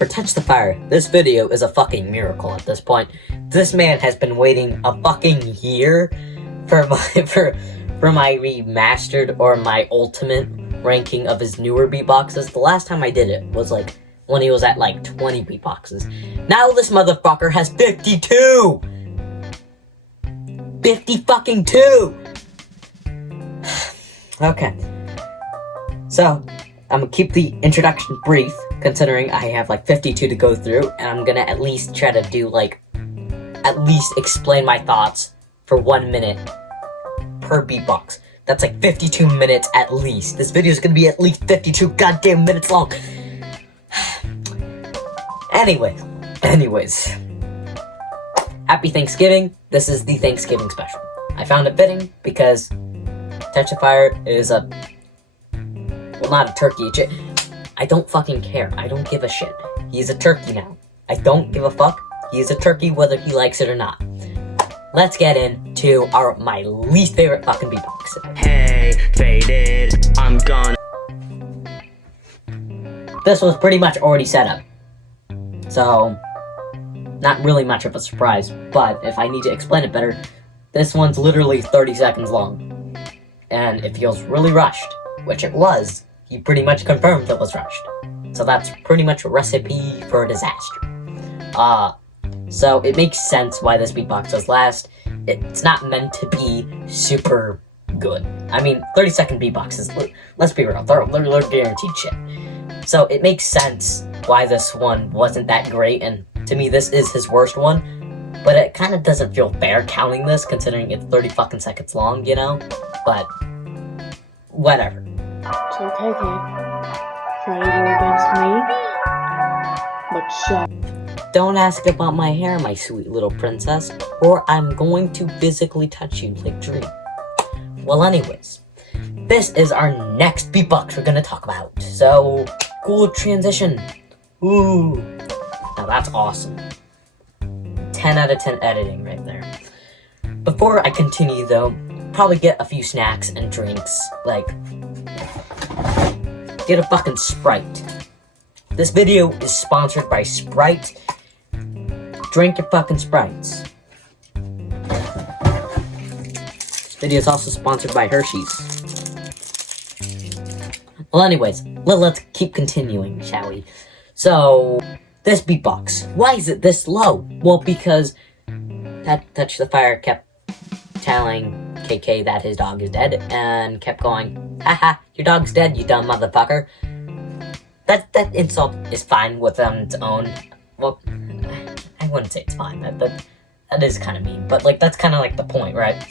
For Touch the Fire, this video is a fucking miracle at this point. This man has been waiting a fucking year for my remastered or my ultimate ranking of his newer beatboxes. The last time I did it was like when he was at like 20 beatboxes. Now this motherfucker has 52! 50 fucking 2! Okay. So, I'm gonna keep the introduction brief, considering I have like 52 to go through, and I'm gonna at least try to do like, at least explain my thoughts for 1 minute per beatbox. That's like 52 minutes at least. This video is gonna be at least 52 goddamn minutes long. Anyways. Happy Thanksgiving. This is the Thanksgiving special. I found it fitting because Touch the Fire is a, well, not a turkey. I don't fucking care. I don't give a shit. He's a turkey now. I don't give a fuck. He's a turkey whether he likes it or not. Let's get into my least favorite fucking beatbox. Hey, faded, I'm gone. This was pretty much already set up. So, not really much of a surprise, but if I need to explain it better, this one's literally 30 seconds long. And it feels really rushed, which it was. He pretty much confirmed it was rushed. So that's pretty much a recipe for a disaster. So it makes sense why this beatbox does last. It's not meant to be super good. I mean, 30-second beatboxes, let's be real, they're guaranteed shit. So it makes sense why this one wasn't that great, and to me this is his worst one. But it kind of doesn't feel fair counting this, considering it's 30 fucking seconds long, you know? But, whatever. It's okay, kid. Try to go against me, but shut. Don't ask about my hair, my sweet little princess, or I'm going to physically touch you like Dream. Well, anyways, this is our next beatbox we're gonna talk about. So, cool transition. Ooh. Now that's awesome. 10 out of 10 editing right there. Before I continue though, probably get a few snacks and drinks, like, get a fucking Sprite. This video is sponsored by Sprite. Drink your fucking Sprites. This video is also sponsored by Hershey's. Well, anyways, let's keep continuing, shall we? So, this beatbox. Why is it this low? Well, because Touch the Fire kept telling KK that his dog is dead, and kept going, haha, your dog's dead, you dumb motherfucker. That insult is fine with its own. Well, I wouldn't say it's fine. That is kind of mean, but like that's kind of like the point, right?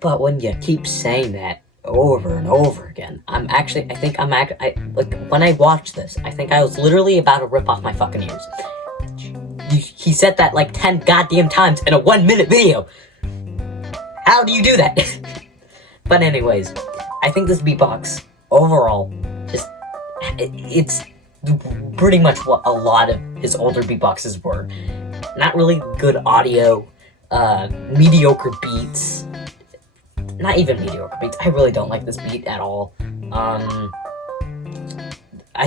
But when you keep saying that over and over again, like when I watched this, I think I was literally about to rip off my fucking ears. He said that like 10 goddamn times in a 1 minute video. How do you do that? But anyways, I think this beatbox overall just it's pretty much what a lot of his older beatboxes were. Not really good audio, mediocre beats. Not even mediocre beats. I really don't like this beat at all. I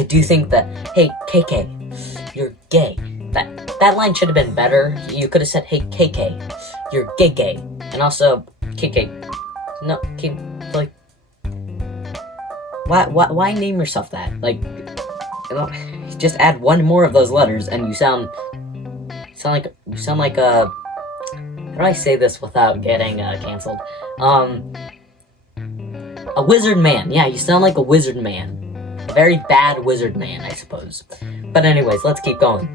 do think that, hey, KK, you're gay. That line should have been better. You could have said, hey, KK, you're gay. And also, KK, no, like, why name yourself that? Like, you know, just add one more of those letters and you sound like a, how do I say this without getting canceled? A wizard man. Yeah, you sound like a wizard man. A very bad wizard man, I suppose. But anyways, let's keep going.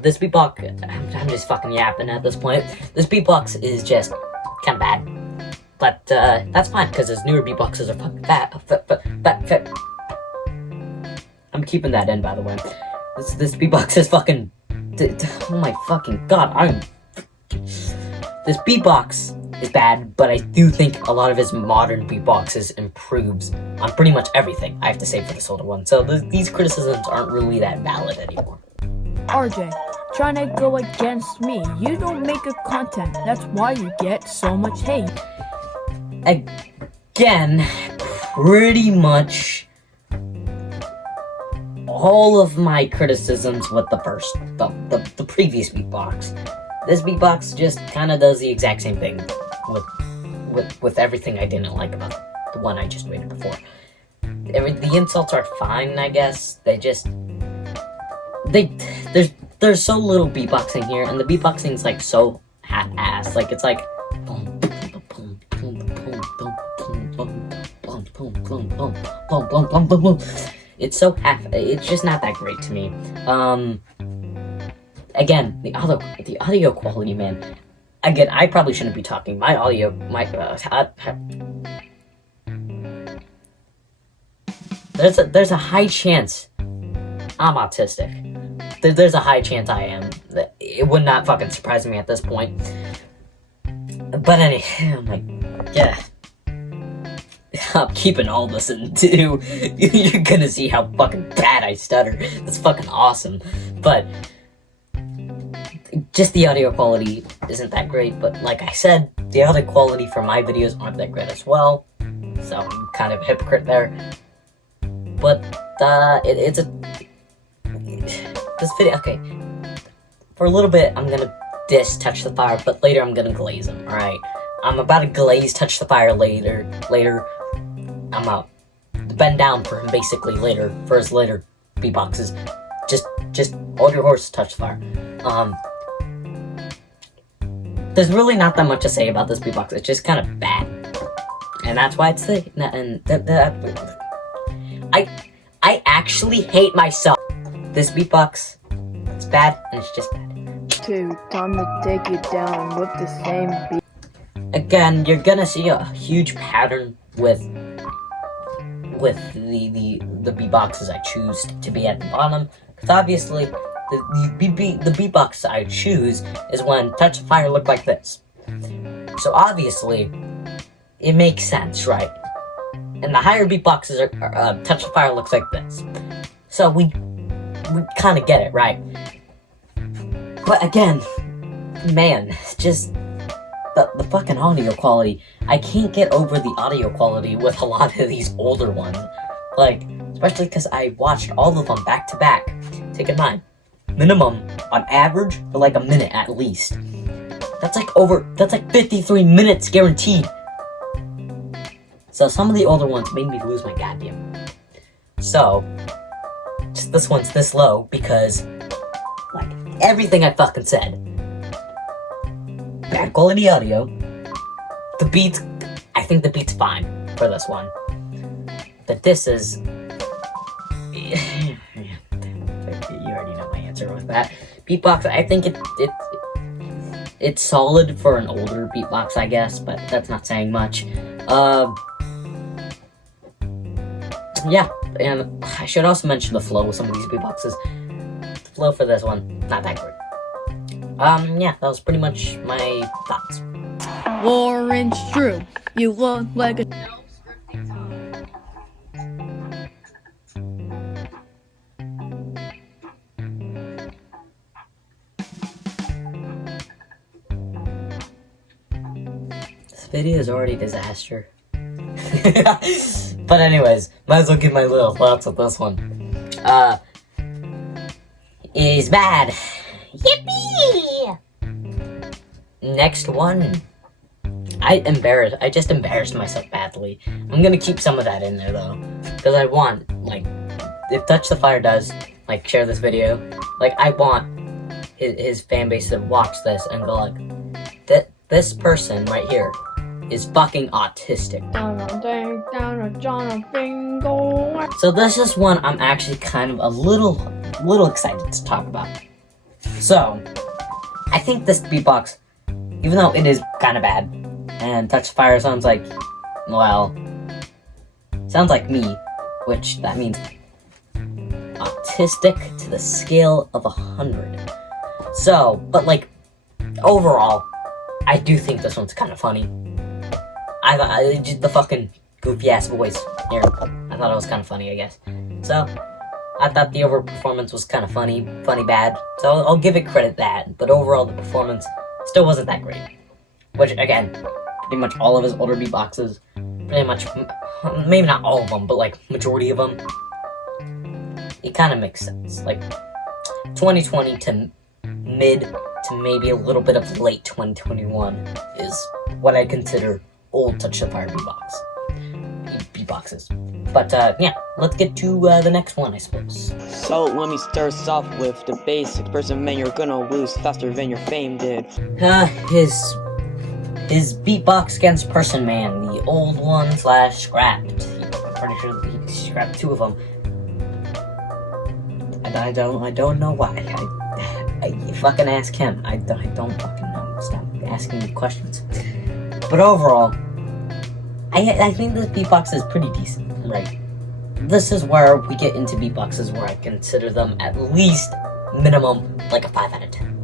This beatbox, I'm just fucking yapping at this point. This beatbox is just kind of bad. But that's fine, because his newer beatboxes are fucking fat. I'm keeping that in, by the way. This beatbox is fucking, oh my fucking god, this beatbox is bad, but I do think a lot of his modern beatboxes improves on pretty much everything, I have to say, for this older one. So these criticisms aren't really that valid anymore. RJ, trying to go against me. You don't make good content. That's why you get so much hate. Again, pretty much all of my criticisms with the previous beatbox. This beatbox just kind of does the exact same thing with everything I didn't like about the one I just made before. The insults are fine, I guess. There's so little beatboxing here, and the beatboxing is like so half-assed. Like it's like it's so it's just not that great to me. Again, the audio quality, man. Again, I probably shouldn't be talking. My audio, there's a high chance I'm autistic. There's a high chance I am. It would not fucking surprise me at this point. But I'm like, yeah. I'm keeping all this in too. You're gonna see how fucking bad I stutter. That's fucking awesome. But just the audio quality isn't that great. But like I said, the audio quality for my videos aren't that great as well. So I'm kind of a hypocrite there. But this video, okay. For a little bit, I'm gonna diss Touch the Fire, but later I'm gonna glaze him. All right. I'm about to glaze Touch the Fire later. I'm out. Bend down for him basically later, for his later beatboxes. Just hold your horse, Touch the Fire. There's really not that much to say about this beatbox. It's just kind of bad. And that's why it's I actually hate myself. This beatbox, it's bad, and it's just bad. Time to take it down with the same beat. Again, you're gonna see a huge pattern with the beatboxes I choose to be at the bottom, because obviously the beatbox I choose is when Touch the Fire looked like this. So obviously, it makes sense, right? And the higher beatboxes are Touch the Fire looks like this. So we kind of get it, right? But again, man, just the fucking audio quality. I can't get over the audio quality with a lot of these older ones. Like, especially because I watched all of them back to back. Take in mind, minimum, on average, for like a minute at least. That's like 53 minutes guaranteed. So some of the older ones made me lose my goddamn. So, this one's this low because, like, everything I fucking said. Bad quality audio. The beats, I think the beat's fine for this one. But this is... you already know my answer with that. Beatbox, I think it's solid for an older beatbox, I guess, but that's not saying much. Yeah, and I should also mention the flow with some of these beatboxes. The flow for this one, not that great. Yeah, that was pretty much my thoughts. Orange Drew, you look like a... This video is already a disaster. But anyways, might as well give my little thoughts on this one. Is bad. Yippee! Next one. I just embarrassed myself badly. I'm gonna keep some of that in there though. Because I want, like, if Touch the Fire does, like, share this video, like, I want his fan base to watch this and go like, this person right here is fucking autistic. So this is one I'm actually kind of a little excited to talk about. So, I think this beatbox, even though it is kind of bad, and Touch the Fire sounds like, well, sounds like me, which that means autistic to the scale of 100. So, but like, overall, I do think this one's kind of funny. I just the fucking goofy ass voice here. I thought it was kind of funny, I guess. So, I thought the overall performance was kind of funny bad. So I'll give it credit that. But overall, the performance still wasn't that great. Which, again, pretty much all of his older beatboxes, pretty much, maybe not all of them, but like majority of them, it kind of makes sense. Like 2020 to mid to maybe a little bit of late 2021 is what I consider old Touch the Fire beatboxes. But yeah, let's get to the next one, I suppose. So let me start us off with the basics. Person man, you're gonna lose faster than your fame did. His beatbox against Person Man, the old one / scrapped. I'm pretty sure he scrapped 2 of them. And I don't know why. I fucking ask him. I don't fucking know. Stop asking me questions. But overall, I think this beatbox is pretty decent, right? This is where we get into beatboxes where I consider them at least minimum like a 5 out of 10.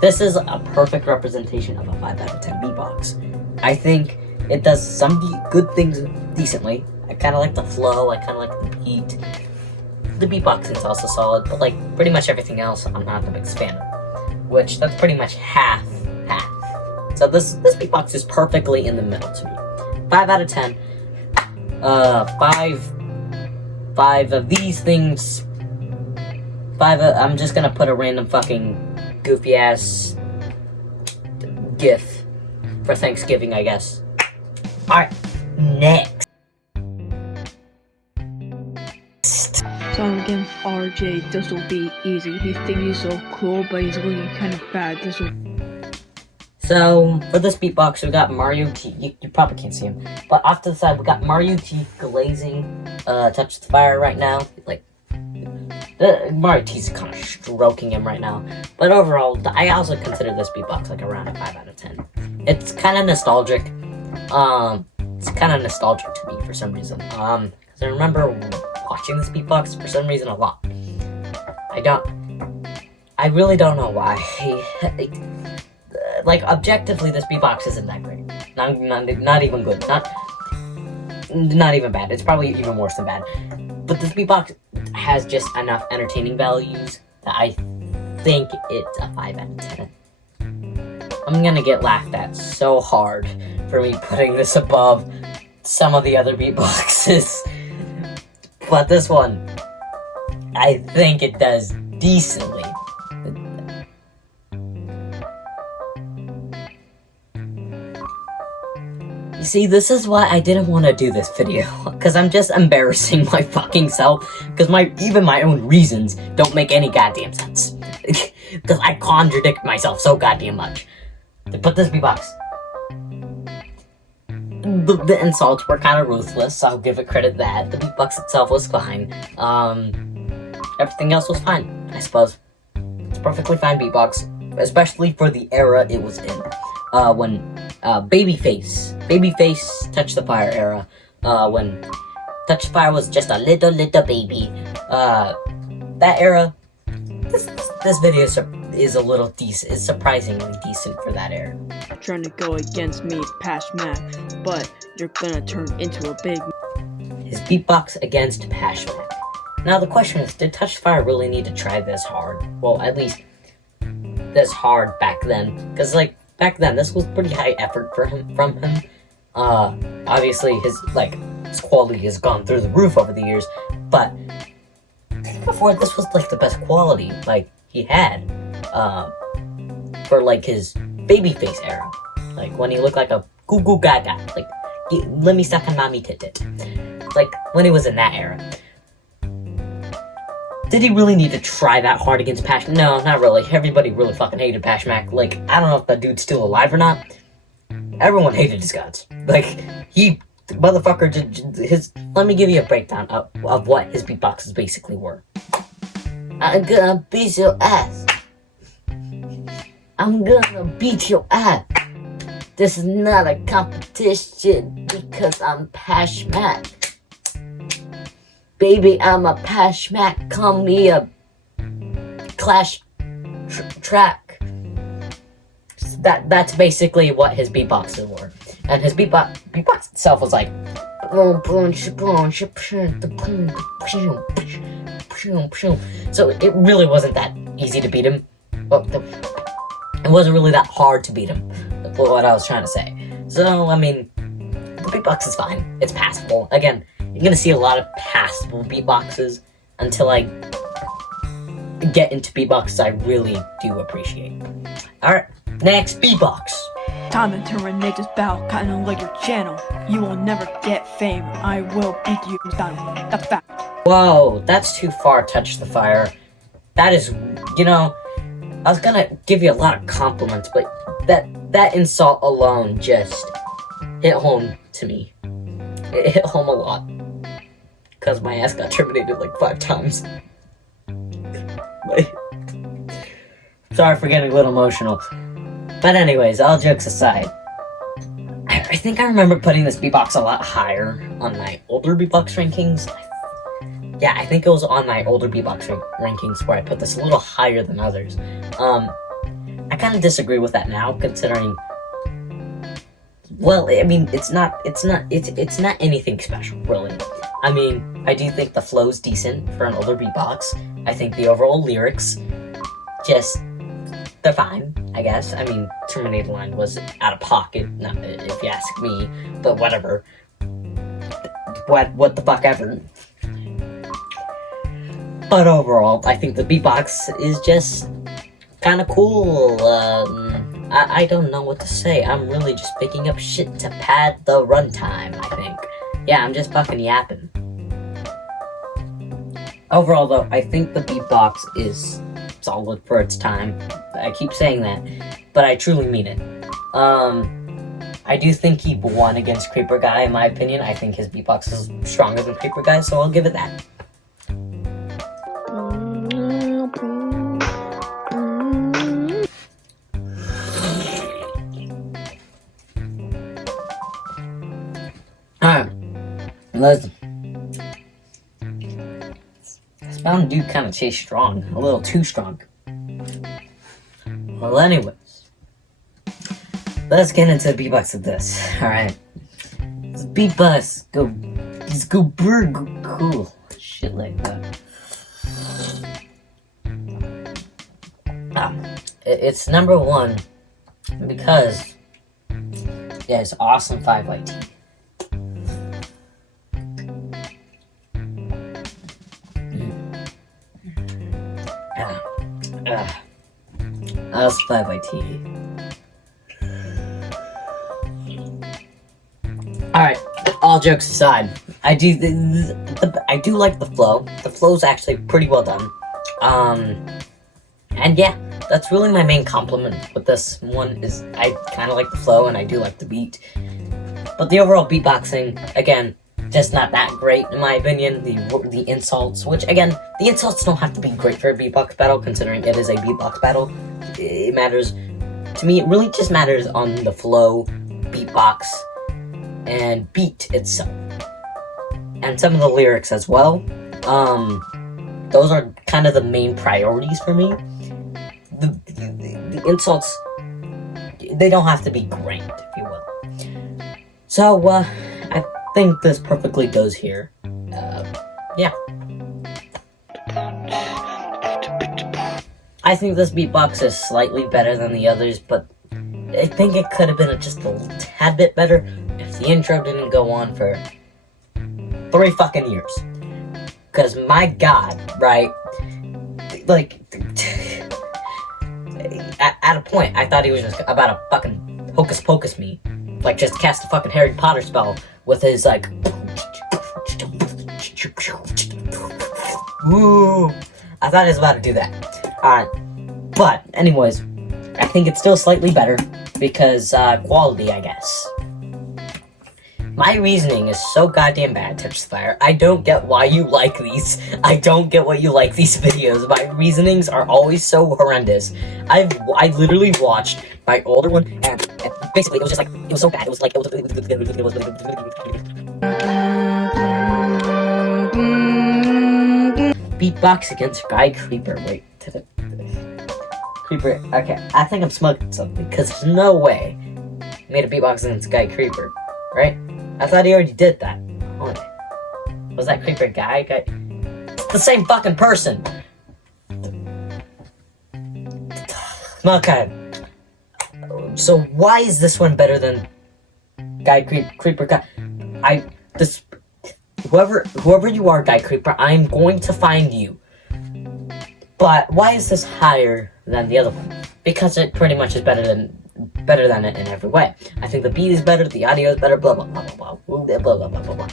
This is a perfect representation of a 5 out of 10 beatbox. I think it does some good things decently. I kind of like the flow, I kind of like the beat. The beatboxing is also solid, but like pretty much everything else I'm not the biggest fan of. Which, that's pretty much half. So this beatbox is perfectly in the middle to me. 5 out of 10. 5 of these things. I'm just gonna put a random fucking goofy ass GIF for Thanksgiving, I guess. Alright, next. So I'm against RJ. This will be easy. He thinks he's so cool, but he's looking kind of bad. So, for this beatbox, we got Mario T. You probably can't see him. But off to the side, we got Mario T glazing Touch the Fire right now. Like, Mario T's kind of stroking him right now. But overall, I also consider this beatbox like around a 5 out of 10. It's kind of nostalgic. It's kind of nostalgic to me for some reason. Because I remember watching this beatbox for some reason a lot. I really don't know why. Like, objectively, this beatbox isn't that great. Not even good. Not even bad. It's probably even worse than bad. But this beatbox has just enough entertaining values that I think it's a 5 out of 10. I'm gonna get laughed at so hard for me putting this above some of the other beatboxes. But this one, I think it does decently. You see, this is why I didn't want to do this video, because I'm just embarrassing my fucking self, because even my own reasons don't make any goddamn sense. Because I contradict myself so goddamn much. But this beatbox, the insults were kind of ruthless, I'll give it credit that. The beatbox itself was fine. Everything else was fine, I suppose. It's a perfectly fine beatbox, especially for the era it was in. When Babyface Touch the Fire era, when Touch the Fire was just a little baby, that era, this video is a little decent, is surprisingly decent for that era. Trying to go against me, Pash Mac, but you're gonna turn into a big... His beatbox against Pash Mac. Now the question is, did Touch the Fire really need to try this hard? Well, at least this hard back then, because like, back then, this was pretty high effort from him. Obviously, his quality has gone through the roof over the years, but before, this was like the best quality he had for like his Babyface era, like when he looked like a goo goo gaga, like let me suck on mommy tit, like when he was in that era. Did he really need to try that hard against Pash? No, not really. Everybody really fucking hated Pash Mac. Like, I don't know if that dude's still alive or not. Everyone hated his guts. Like, motherfucker, let me give you a breakdown of what his beatboxes basically were. I'm gonna beat your ass. I'm gonna beat your ass. This is not a competition because I'm Pash Mac. Baby, I'm a Pash Mac, call me a Clash track. That's basically what his beatboxes were. And his beatbox itself was like... So it really wasn't that easy to beat him. Well, it wasn't really that hard to beat him. That's what I was trying to say. So, I mean, the beatbox is fine. It's passable. Again, you're gonna see a lot of passable beatboxes until I get into beatbox I really do appreciate. Alright, next, beatbox. Time to renege this battle, kinda like your channel. You will never get fame. I will beat you down. That's fact. Whoa, that's too far, Touch the Fire. That is, you know, I was gonna give you a lot of compliments, but that insult alone just hit home to me. It hit home a lot. Because my ass got terminated like 5 times. Sorry for getting a little emotional. But anyways, all jokes aside, I think I remember putting this beatbox a lot higher on my older beatbox rankings. Yeah, I think it was on my older beatbox rankings where I put this a little higher than others. I kind of disagree with that now, considering. Well, I mean, it's not anything special, really. I mean, I do think the flow's decent for an older beatbox. I think the overall lyrics, they're fine, I guess. I mean, Terminator line was out of pocket, if you ask me, but whatever. What the fuck ever. But overall, I think the beatbox is just kind of cool. I don't know what to say. I'm really just picking up shit to pad the runtime, I think. Yeah, I'm just fucking yapping. Overall, though, I think the beatbox is solid for its time. I keep saying that, but I truly mean it. I do think he won against Creeper Guy, in my opinion. I think his beatbox is stronger than Creeper Guy, so I'll give it that. Listen. This Mountain Dew kind of tastes strong. A little too strong. Well, anyways. Let's get into the beatbox of this. Alright. This beatbox go bird cool. Shit like that. It's number 1 because yeah, it's awesome 5 white tea. That's 5 white tea. Alright, all jokes aside, I do like the flow. The flow's actually pretty well done. And yeah, that's really my main compliment with this one is I kind of like the flow and I do like the beat. But the overall beatboxing, again, just not that great in my opinion. The insults, which again, the insults don't have to be great for a beatbox battle, considering it is a beatbox battle. It matters to me. It really just matters on the flow, beatbox, and beat itself, and some of the lyrics as well. Those are kind of the main priorities for me. The insults, they don't have to be great, if you will. So I think this perfectly goes here. Yeah. I think this beatbox is slightly better than the others, but I think it could have been just a tad bit better if the intro didn't go on for 3 fucking years. Cause my god, right? Like, at a point, I thought he was just about to fucking hocus pocus me. Like, just cast a fucking Harry Potter spell with his, like... Woo! I thought he was about to do that. Alright. But, anyways, I think it's still slightly better because, quality, I guess. My reasoning is so goddamn bad, Touch the Fire. I don't get why you like these. I don't get why you like these videos. My reasonings are always so horrendous. I literally watched my older one, and basically it was just like, it was so bad. It was like, Beatbox against Guy Creeper. Wait, Creeper. Okay, I think I'm smoking something, because there's no way he made a beatbox against Guy Creeper, right? I thought he already did that. Hold on. Was that Creeper Guy? It's the same fucking person! Okay. So why is this one better than Creeper Guy? whoever you are, Guy Creeper, I'm going to find you. But why is this higher than the other one? Because it pretty much is better than it in every way. I think the beat is better, the audio is better, blah blah blah blah blah blah blah blah blah blah.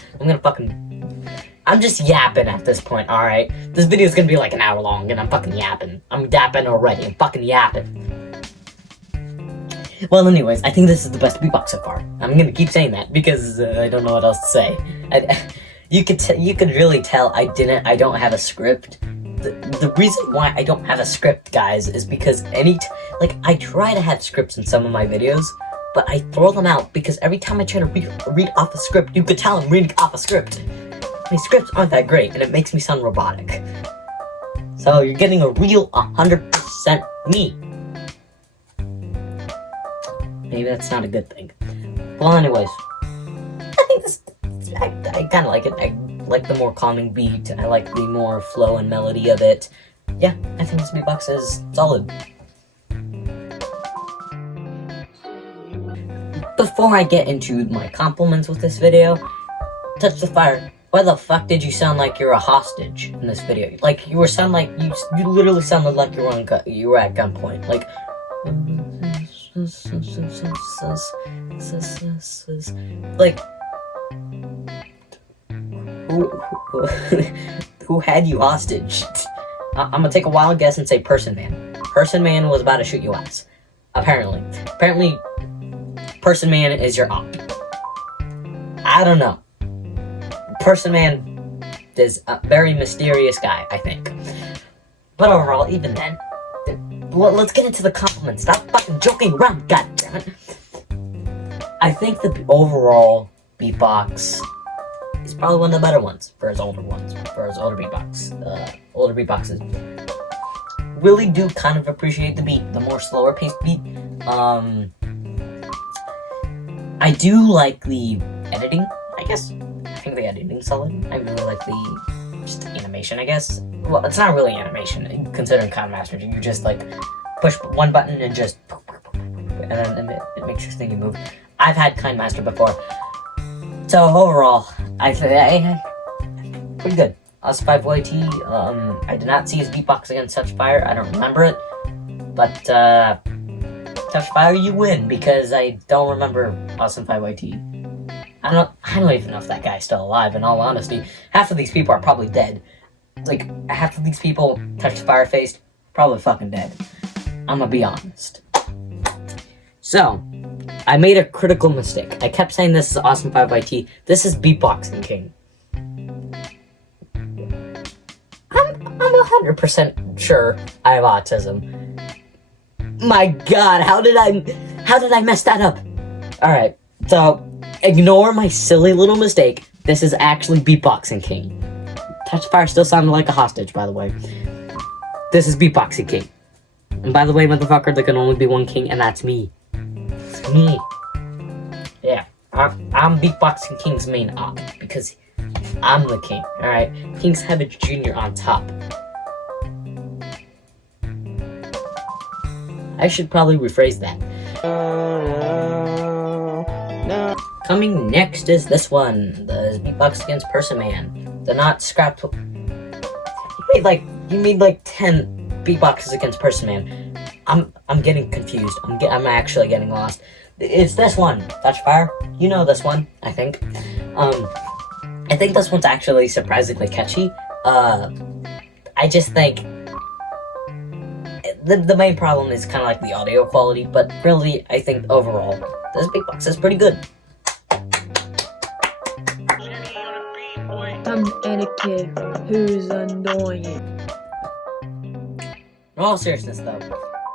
I'm just yapping at this point, alright? This video is gonna be like an hour long and I'm fucking yapping. I'm yapping already, I'm fucking yapping. Well, anyways, I think this is the best beatbox so far. I'm gonna keep saying that because I don't know what else to say. You could really tell I don't have a script. The reason why I don't have a script, guys, is because I try to have scripts in some of my videos, but I throw them out because every time I try to read off a script, you could tell I'm reading off a script. My scripts aren't that great, and it makes me sound robotic. So you're getting a real 100% me. Maybe that's not a good thing. Well, anyways, I think I kind of like it. I like the more calming beat. I like the more flow and melody of it. Yeah, I think this beatbox is solid. Before I get into my compliments with this video, Touch the Fire. Why the fuck did you sound like you're a hostage in this video? Like you literally sounded like you were at gunpoint. Like. Like, who had you hostage? I'm gonna take a wild guess and say Person Man. Person Man was about to shoot you ass. Apparently, Person Man is your op. I don't know. Person Man is a very mysterious guy, I think. But overall, even then. Let's get into the compliments. Stop fucking joking around, goddammit. I think the overall beatbox is probably one of the better ones for his older beatbox. Older beatboxes really do kind of appreciate the beat, the more slower paced beat. I do like the editing, I guess. I think the editing's solid. I really like the animation, I guess. Well, it's not really animation, considering KineMaster. You just like push one button and just, and then it makes your thingy move. I've had KineMaster before, so overall, I pretty good. Us 5YT. I did not see his beatbox against Touch Fire. I don't remember it, but Touch Fire, you win because I don't remember us and 5YT. I don't even know if that guy's still alive. In all honesty, half of these people are probably dead. Like, half of these people, Touch the Fire faced, probably fucking dead. I'm gonna be honest. So, I made a critical mistake. I kept saying this is Awesome 5YT. This is Beatboxing King. I'm 100% sure I have autism. My god, how did I mess that up? Alright, so, ignore my silly little mistake. This is actually Beatboxing King. Touch Fire still sounded like a hostage, by the way. This is Beatboxing King. And by the way, motherfucker, there can only be one king, and that's me. It's me. Yeah, I'm Beatboxing King's main op, because I'm the king, alright? King Savage Jr. on top. I should probably rephrase that. Coming next is this one, the Beatbox against Person Man. The not scrapped. You made like 10 beatboxes against Person Man. I'm getting confused. I'm actually getting lost. It's this one, Touch Fire. You know this one, I think. I think this one's actually surprisingly catchy. I just think the main problem is kind of like the audio quality, but really, I think overall, this beatbox is pretty good. I'm a kid who's annoying. In all seriousness, though,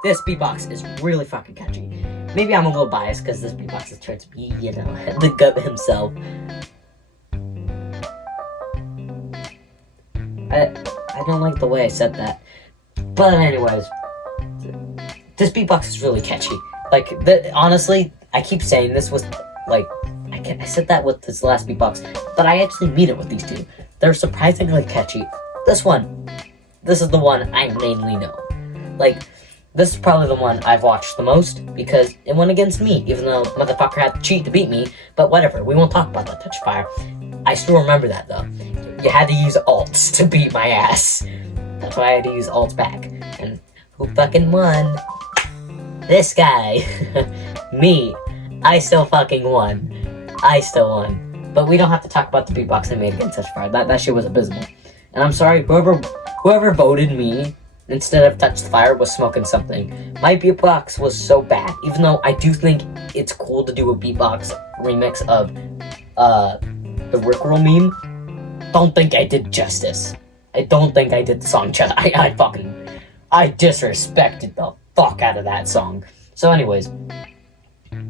this beatbox is really fucking catchy. Maybe I'm a little biased because this beatbox is turned to be, you know, the goat himself. I don't like the way I said that. But anyways, this beatbox is really catchy. Like, honestly, I keep saying this with, like, I said that with this last beatbox, but I actually mean it with these two. They're surprisingly catchy. This is the one I mainly know. Like, this is probably the one I've watched the most, because it went against me, even though motherfucker had to cheat to beat me, but whatever, we won't talk about that, Touch Fire. I still remember that though. You had to use alts to beat my ass. That's why I had to use alts back. And who fucking won? This guy. Me. I still fucking won. I still won. But we don't have to talk about the beatbox I made against Touch Fire. That shit was abysmal. And I'm sorry, whoever voted me instead of Touch the Fire was smoking something. My beatbox was so bad. Even though I do think it's cool to do a beatbox remix of the Rickroll meme, don't think I did justice. I don't think I did the song justice. I disrespected the fuck out of that song. So anyways,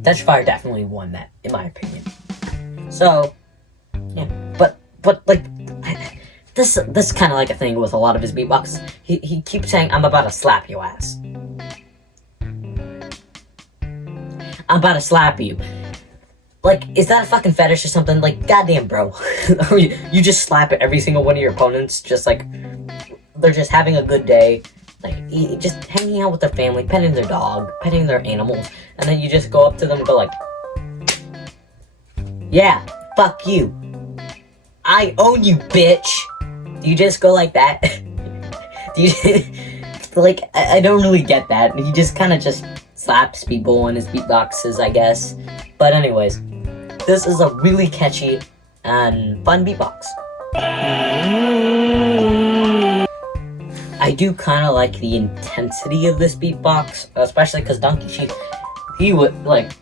Touch Fire definitely won that, in my opinion. So, yeah, but like, this is kind of like a thing with a lot of his beatboxes. He keeps saying, "I'm about to slap your ass. I'm about to slap you." Like, is that a fucking fetish or something? Like, goddamn, bro. You just slap every single one of your opponents, just like, they're just having a good day. Like, just hanging out with their family, petting their dog, petting their animals. And then you just go up to them and go like, "Yeah, fuck you. I own you, bitch." Do you just go like that? Do you like, I don't really get that. He just kind of just slaps people in his beatboxes, I guess. But anyways, this is a really catchy and fun beatbox. I do kind of like the intensity of this beatbox, especially because Donkey Chief, he would, like,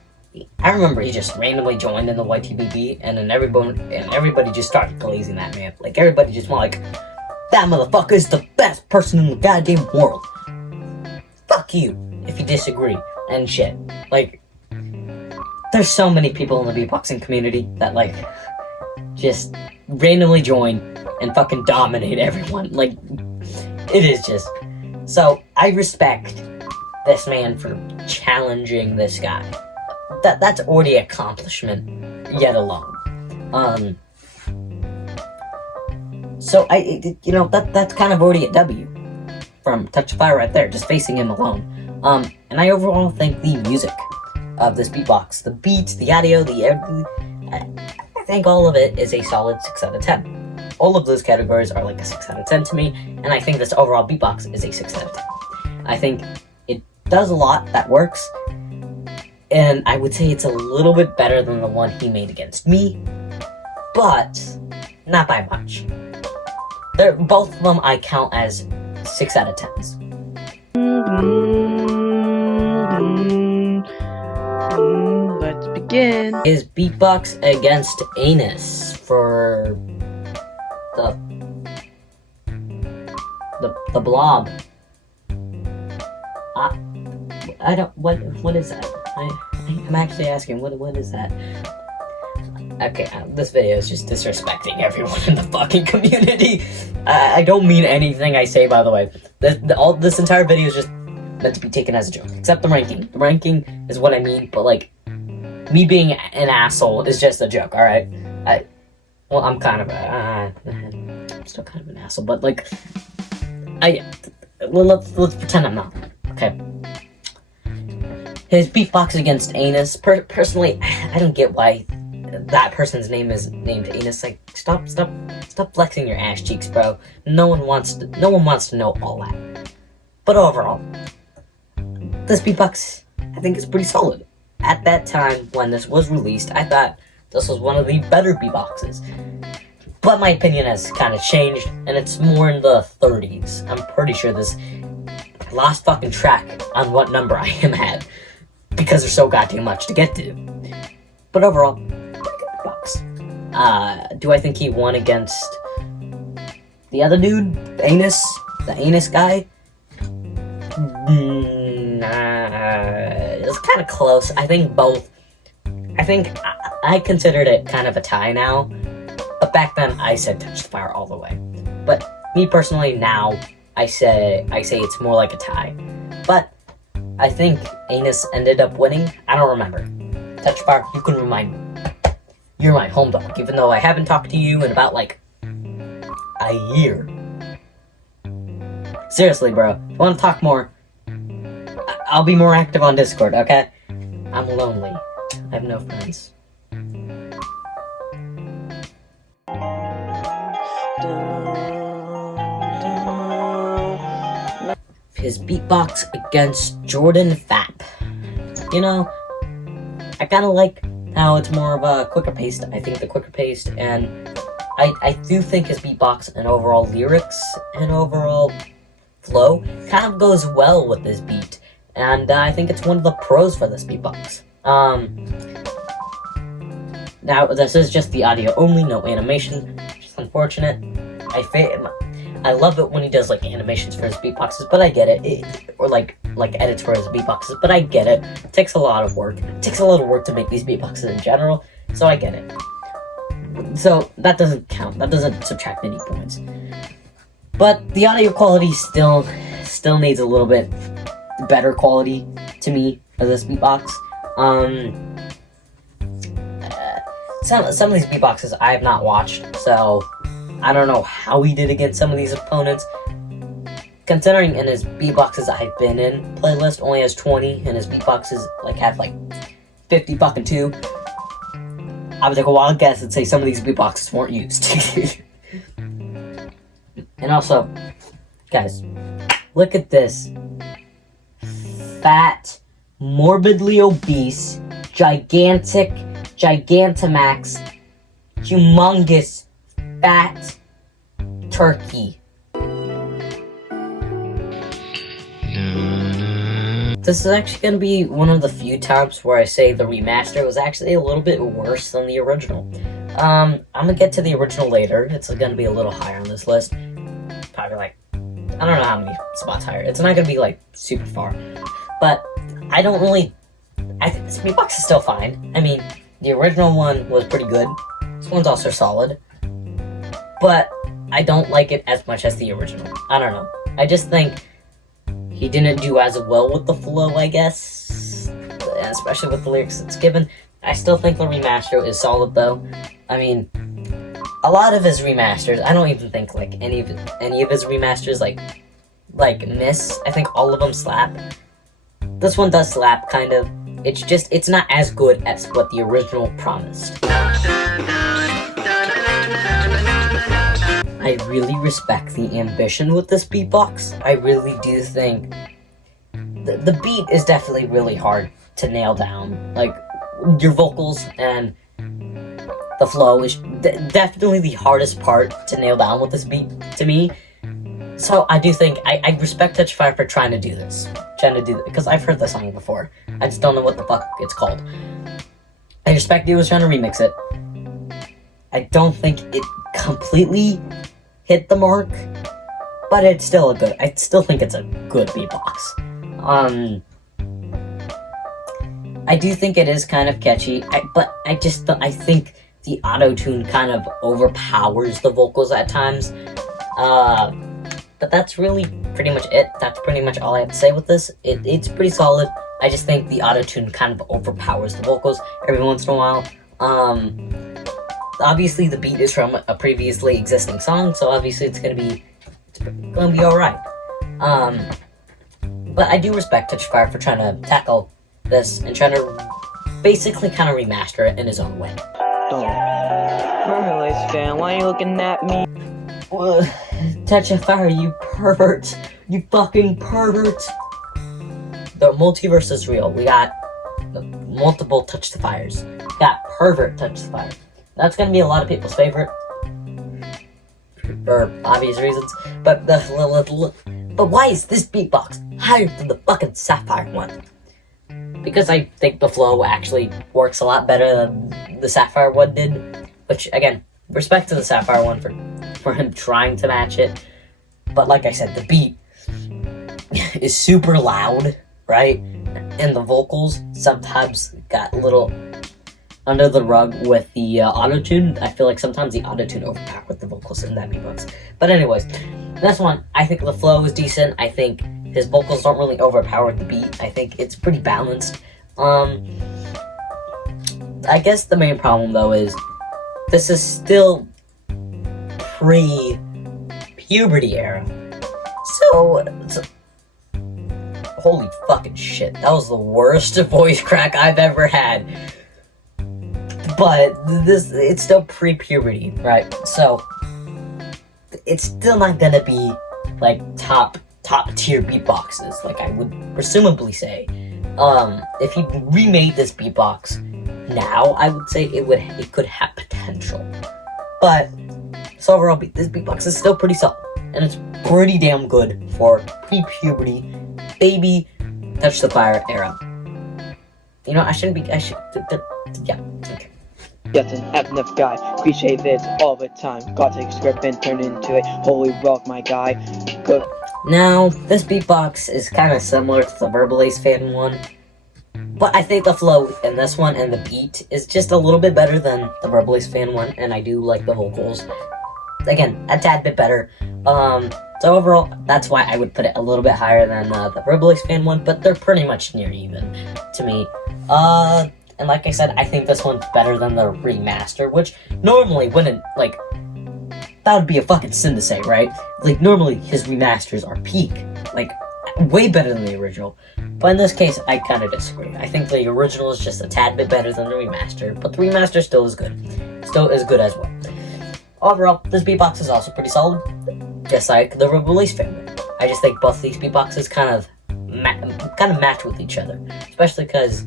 I remember he just randomly joined in the YTBB, and then everybody just started glazing that man. Like, everybody just went like, "That motherfucker is the best person in the goddamn world. Fuck you if you disagree," and shit. Like, there's so many people in the beatboxing community that, like, just randomly join and fucking dominate everyone. Like, it is just... So, I respect this man for challenging this guy. That's already an accomplishment, yet alone. So, that's kind of already a W from Touch of Fire right there, just facing him alone. And I overall think the music of this beatbox, the beats, the audio, I think all of it is a solid 6 out of 10. All of those categories are like a 6 out of 10 to me, and I think this overall beatbox is a 6 out of 10. I think it does a lot that works, and I would say it's a little bit better than the one he made against me, but not by much. Both of them I count as 6 out of 10s. Let's begin. His beatbox against Anus for the blob. I don't, what is that? I'm actually asking, what is that? Okay, this video is just disrespecting everyone in the fucking community. I don't mean anything I say, by the way. This entire video is just meant to be taken as a joke, except the ranking. The ranking is what I mean, but like, me being an asshole is just a joke, alright? I'm kind of I'm still kind of an asshole, but like, let's pretend I'm not, okay? His beatbox against Anus, personally, I don't get why that person's name is named Anus. Like, stop flexing your ass cheeks, bro. No one wants to know all that. But overall, this beatbox, I think, is pretty solid. At that time, when this was released, I thought this was one of the better beatboxes. But my opinion has kind of changed, and it's more in the 30s. I'm pretty sure I lost fucking track on what number I am at, because there's so goddamn much to get to. But overall, pretty good beatbox. Do I think he won against the other dude, Anus, the Anus guy? It's kind of close. I think both. I considered it kind of a tie now, but back then I said Touch the Fire all the way. But me personally, now I say it's more like a tie. But I think Anus ended up winning. I don't remember. Touch the Fire, you can remind me. You're my home dog, even though I haven't talked to you in about like a year. Seriously, bro. If you want to talk more, I'll be more active on Discord, okay? I'm lonely. I have no friends. His beatbox against Jordan Fapp. You know, I kind of like how it's more of a quicker paced. I think the quicker paced, and I do think his beatbox and overall lyrics and overall flow kind of goes well with this beat. And I think it's one of the pros for this beatbox. Now, this is just the audio only, no animation, which is unfortunate. I love it when he does, like, animations for his beatboxes, but I get it. Or, like edits for his beatboxes, but I get it. It takes a lot of work. It takes a lot of work to make these beatboxes in general, so I get it. So, that doesn't count. That doesn't subtract any points. But the audio quality still needs a little bit better quality to me of this beatbox. Some of these beatboxes I have not watched, so I don't know how he did against some of these opponents. Considering in his beatboxes I've been in playlist only has 20, and his beatboxes have 50 fucking 2. I would take a wild guess and say some of these beatboxes weren't used. And also, guys, look at this. Fat, morbidly obese, gigantic, Gigantamax, humongous, fat turkey. This is actually going to be one of the few times where I say the remaster was actually a little bit worse than the original. I'm going to get to the original later. It's going to be a little higher on this list. Probably I don't know how many spots higher. It's not going to be super far. But I think this beatbox is still fine. I mean, the original one was pretty good. This one's also solid. But I don't like it as much as the original. I don't know. I just think he didn't do as well with the flow, I guess. Especially with the lyrics it's given. I still think the remaster is solid, though. I mean, a lot of his remasters, I don't even think any of his remasters miss. I think all of them slap. This one does slap, kind of. It's not as good as what the original promised. I really respect the ambition with this beatbox. I really do think the beat is definitely really hard to nail down. Your vocals and the flow is definitely the hardest part to nail down with this beat, to me. So I do think, I respect Touchfire for trying to do this. Because I've heard this song before. I just don't know what the fuck it's called. I respect he was trying to remix it. I don't think it completely hit the mark, but I still think it's a good beatbox. I do think it is kind of catchy, but I think the auto-tune kind of overpowers the vocals at times. But that's really pretty much it. That's pretty much all I have to say with this. It's pretty solid. I just think the auto-tune kind of overpowers the vocals every once in a while. Obviously the beat is from a previously existing song, so obviously it's gonna be alright. But I do respect Touchfire for trying to tackle this and trying to basically kind of remaster it in his own way. Don't. Mermalace fan, why are you looking at me? Touchfire, you pervert! You fucking pervert! The multiverse is real. We got multiple Touchfires. We got pervert Touchfire. That's gonna be a lot of people's favorite, for obvious reasons. But why is this beatbox higher than the fucking Sapphire one? Because I think the flow actually works a lot better than the Sapphire one did. Which, again, respect to the Sapphire one for him trying to match it. But like I said, the beat is super loud, right? And the vocals sometimes got a little under the rug with the auto-tune. I feel like sometimes the auto-tune overpowered the vocals in that beatbox. But anyways, this one, I think the flow is decent. I think his vocals don't really overpower the beat. I think it's pretty balanced. I guess the main problem, though, is this is still pre-puberty era. So, holy fucking shit, that was the worst voice crack I've ever had. But it's still pre-puberty, right? So, it's still not gonna be like top tier beatboxes, like I would presumably say. If he remade this beatbox now, I would say it could have potential. But so overall, this beatbox is still pretty solid, and it's pretty damn good for pre-puberty, baby, touch the fire era. You know, yeah, okay. Just an ethnic guy, appreciate this all the time. God takes script and turn into a holy rock, my guy. Good. Now, this beatbox is kind of similar to the Verbal Ace fan one, but I think the flow in this one and the beat is just a little bit better than the Verbal Ace fan one, and I do like the vocals. Again, a tad bit better. So overall, that's why I would put it a little bit higher than the Verbal Ace fan one, but they're pretty much near even to me. And like I said, I think this one's better than the remaster, which normally wouldn't, like, that would be a fucking sin to say, right? Like, normally his remasters are peak, like, way better than the original. But in this case, I kind of disagree. I think the original is just a tad bit better than the remaster, but the remaster still is good. Still is good as well. Overall, this beatbox is also pretty solid, just like the release family. I just think both these beatboxes kind of match with each other, especially because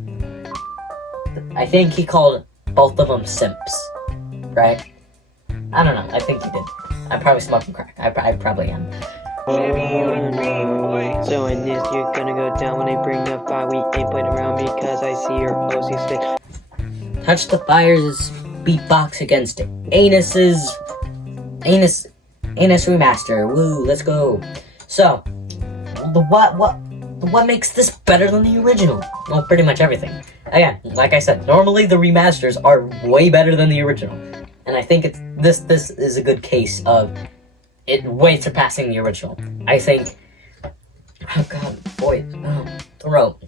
I think he called both of them simps, right? I don't know. I think he did. I'm probably smoking crack. I probably am. So in this, you're gonna go down when I bring up fire. We ain't playing around because I see your OC stick. Touch the Fire's beatbox against Anus remaster. Woo, let's go. So, what makes this better than the original? Well, pretty much everything. Again, like I said, normally the remasters are way better than the original, and I think this is a good case of it way surpassing the original. I think, oh god, boy, throat.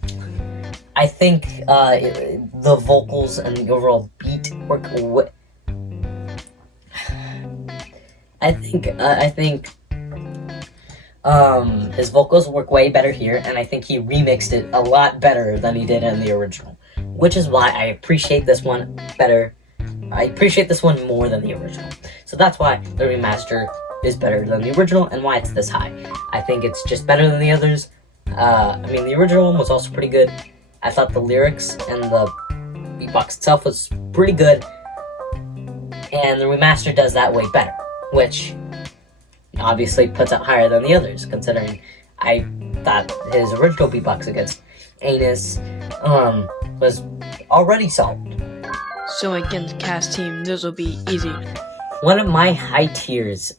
I think the vocals and the overall beat work. I think his vocals work way better here, and I think he remixed it a lot better than he did in the original, which is why I appreciate this one better. I appreciate this one more than the original. So that's why the remaster is better than the original, and why it's this high. I think it's just better than the others. I mean, the original one was also pretty good. I thought the lyrics and the beatbox itself was pretty good, and the remaster does that way better, which obviously puts it higher than the others, considering I thought his original beatbox against Anus was already solid. So against cast team, this will be easy. One of my high tier beatboxes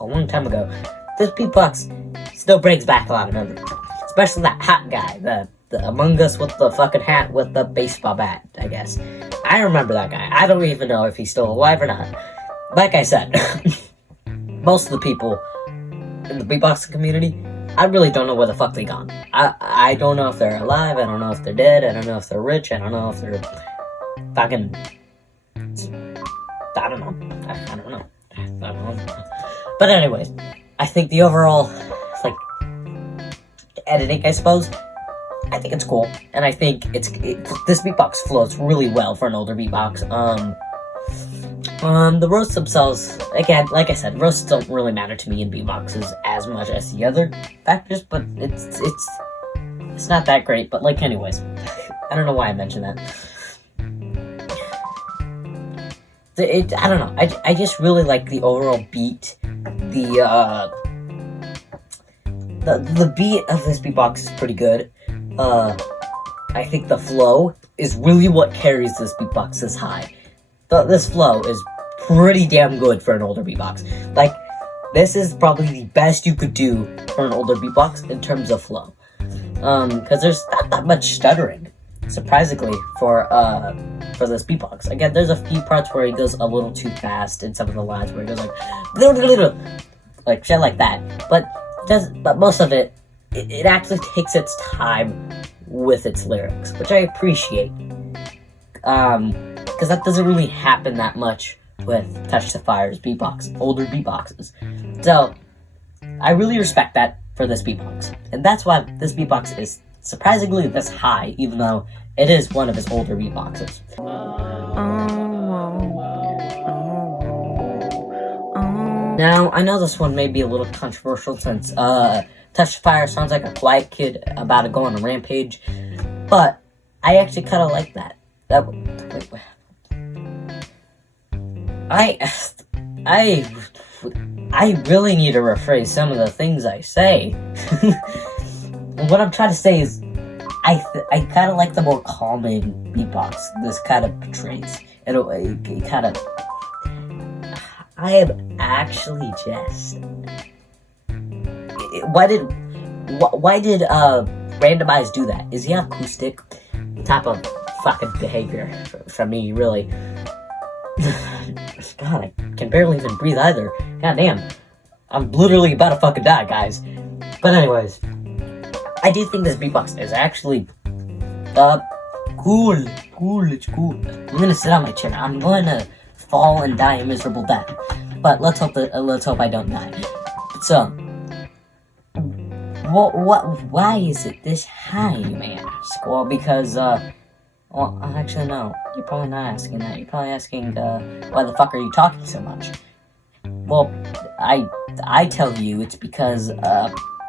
a long time ago, this beatbox still brings back a lot of memories. Especially that hat guy, the Among Us with the fucking hat with the baseball bat, I guess. I remember that guy. I don't even know if he's still alive or not. Like I said, most of the people in the beatboxing community, I really don't know where the fuck they gone. I don't know if they're alive, I don't know if they're dead, I don't know if they're rich, I don't know if they're fucking... I don't know. But anyways, I think the overall, like, editing, I suppose, I think it's cool, and I think this beatbox flows really well for an older beatbox. The roasts themselves, again, like I said, roasts don't really matter to me in beatboxes as much as the other factors, but it's not that great. But like, anyways, I don't know why I mentioned that. I don't know. I just really like the overall beat. The beat of this beatbox is pretty good. I think the flow is really what carries this beatbox this high. This flow is pretty damn good for an older beatbox. Like, this is probably the best you could do for an older beatbox in terms of flow. Because there's not that much stuttering, surprisingly, for this beatbox. Again, there's a few parts where he goes a little too fast in some of the lines where he goes like shit like that. But most of it actually takes its time with its lyrics, which I appreciate. Because that doesn't really happen that much with Touch the Fire's beatbox, older beatboxes. So, I really respect that for this beatbox. And that's why this beatbox is surprisingly this high, even though it is one of his older beatboxes. Now, I know this one may be a little controversial since, Touch the Fire sounds like a quiet kid about to go on a rampage, but I actually kind of like that. I really need to rephrase some of the things I say. What I'm trying to say is, I kind of like the more calming beatbox this kind of portrays. It kind of... I am actually just... Why did Randomize do that? Is he acoustic? Type of fucking behavior from me, really. God, I can barely even breathe either. God damn. I'm literally about to fucking die, guys. But anyways, I do think this beatbox is actually, cool. It's cool. I'm gonna sit on my chair. I'm going to fall and die a miserable death. But let's hope I don't die. So, why is it this high, you may ask? Well, because, well, actually, no. You're probably not asking that. You're probably asking, why the fuck are you talking so much? Well, I tell you it's because,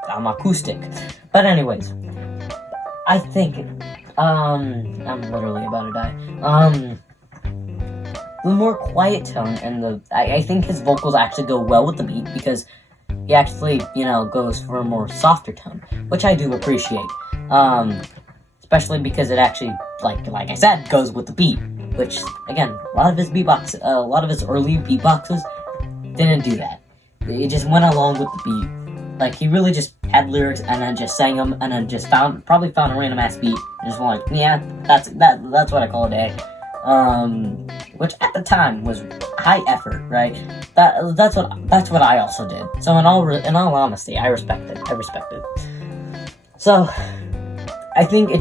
I'm acoustic. But anyways, I think, I'm literally about to die. The more quiet tone and I think his vocals actually go well with the beat because he actually, goes for a more softer tone, which I do appreciate. Especially because it actually, like I said, goes with the beat, which, again, a lot of his early beatboxes didn't do that. It just went along with the beat. Like, he really just had lyrics and then just sang them and then just probably found a random ass beat and just went like, yeah, that's what I call a day. Which at the time was high effort, right? That's what I also did. So in all honesty, I respect it. So I think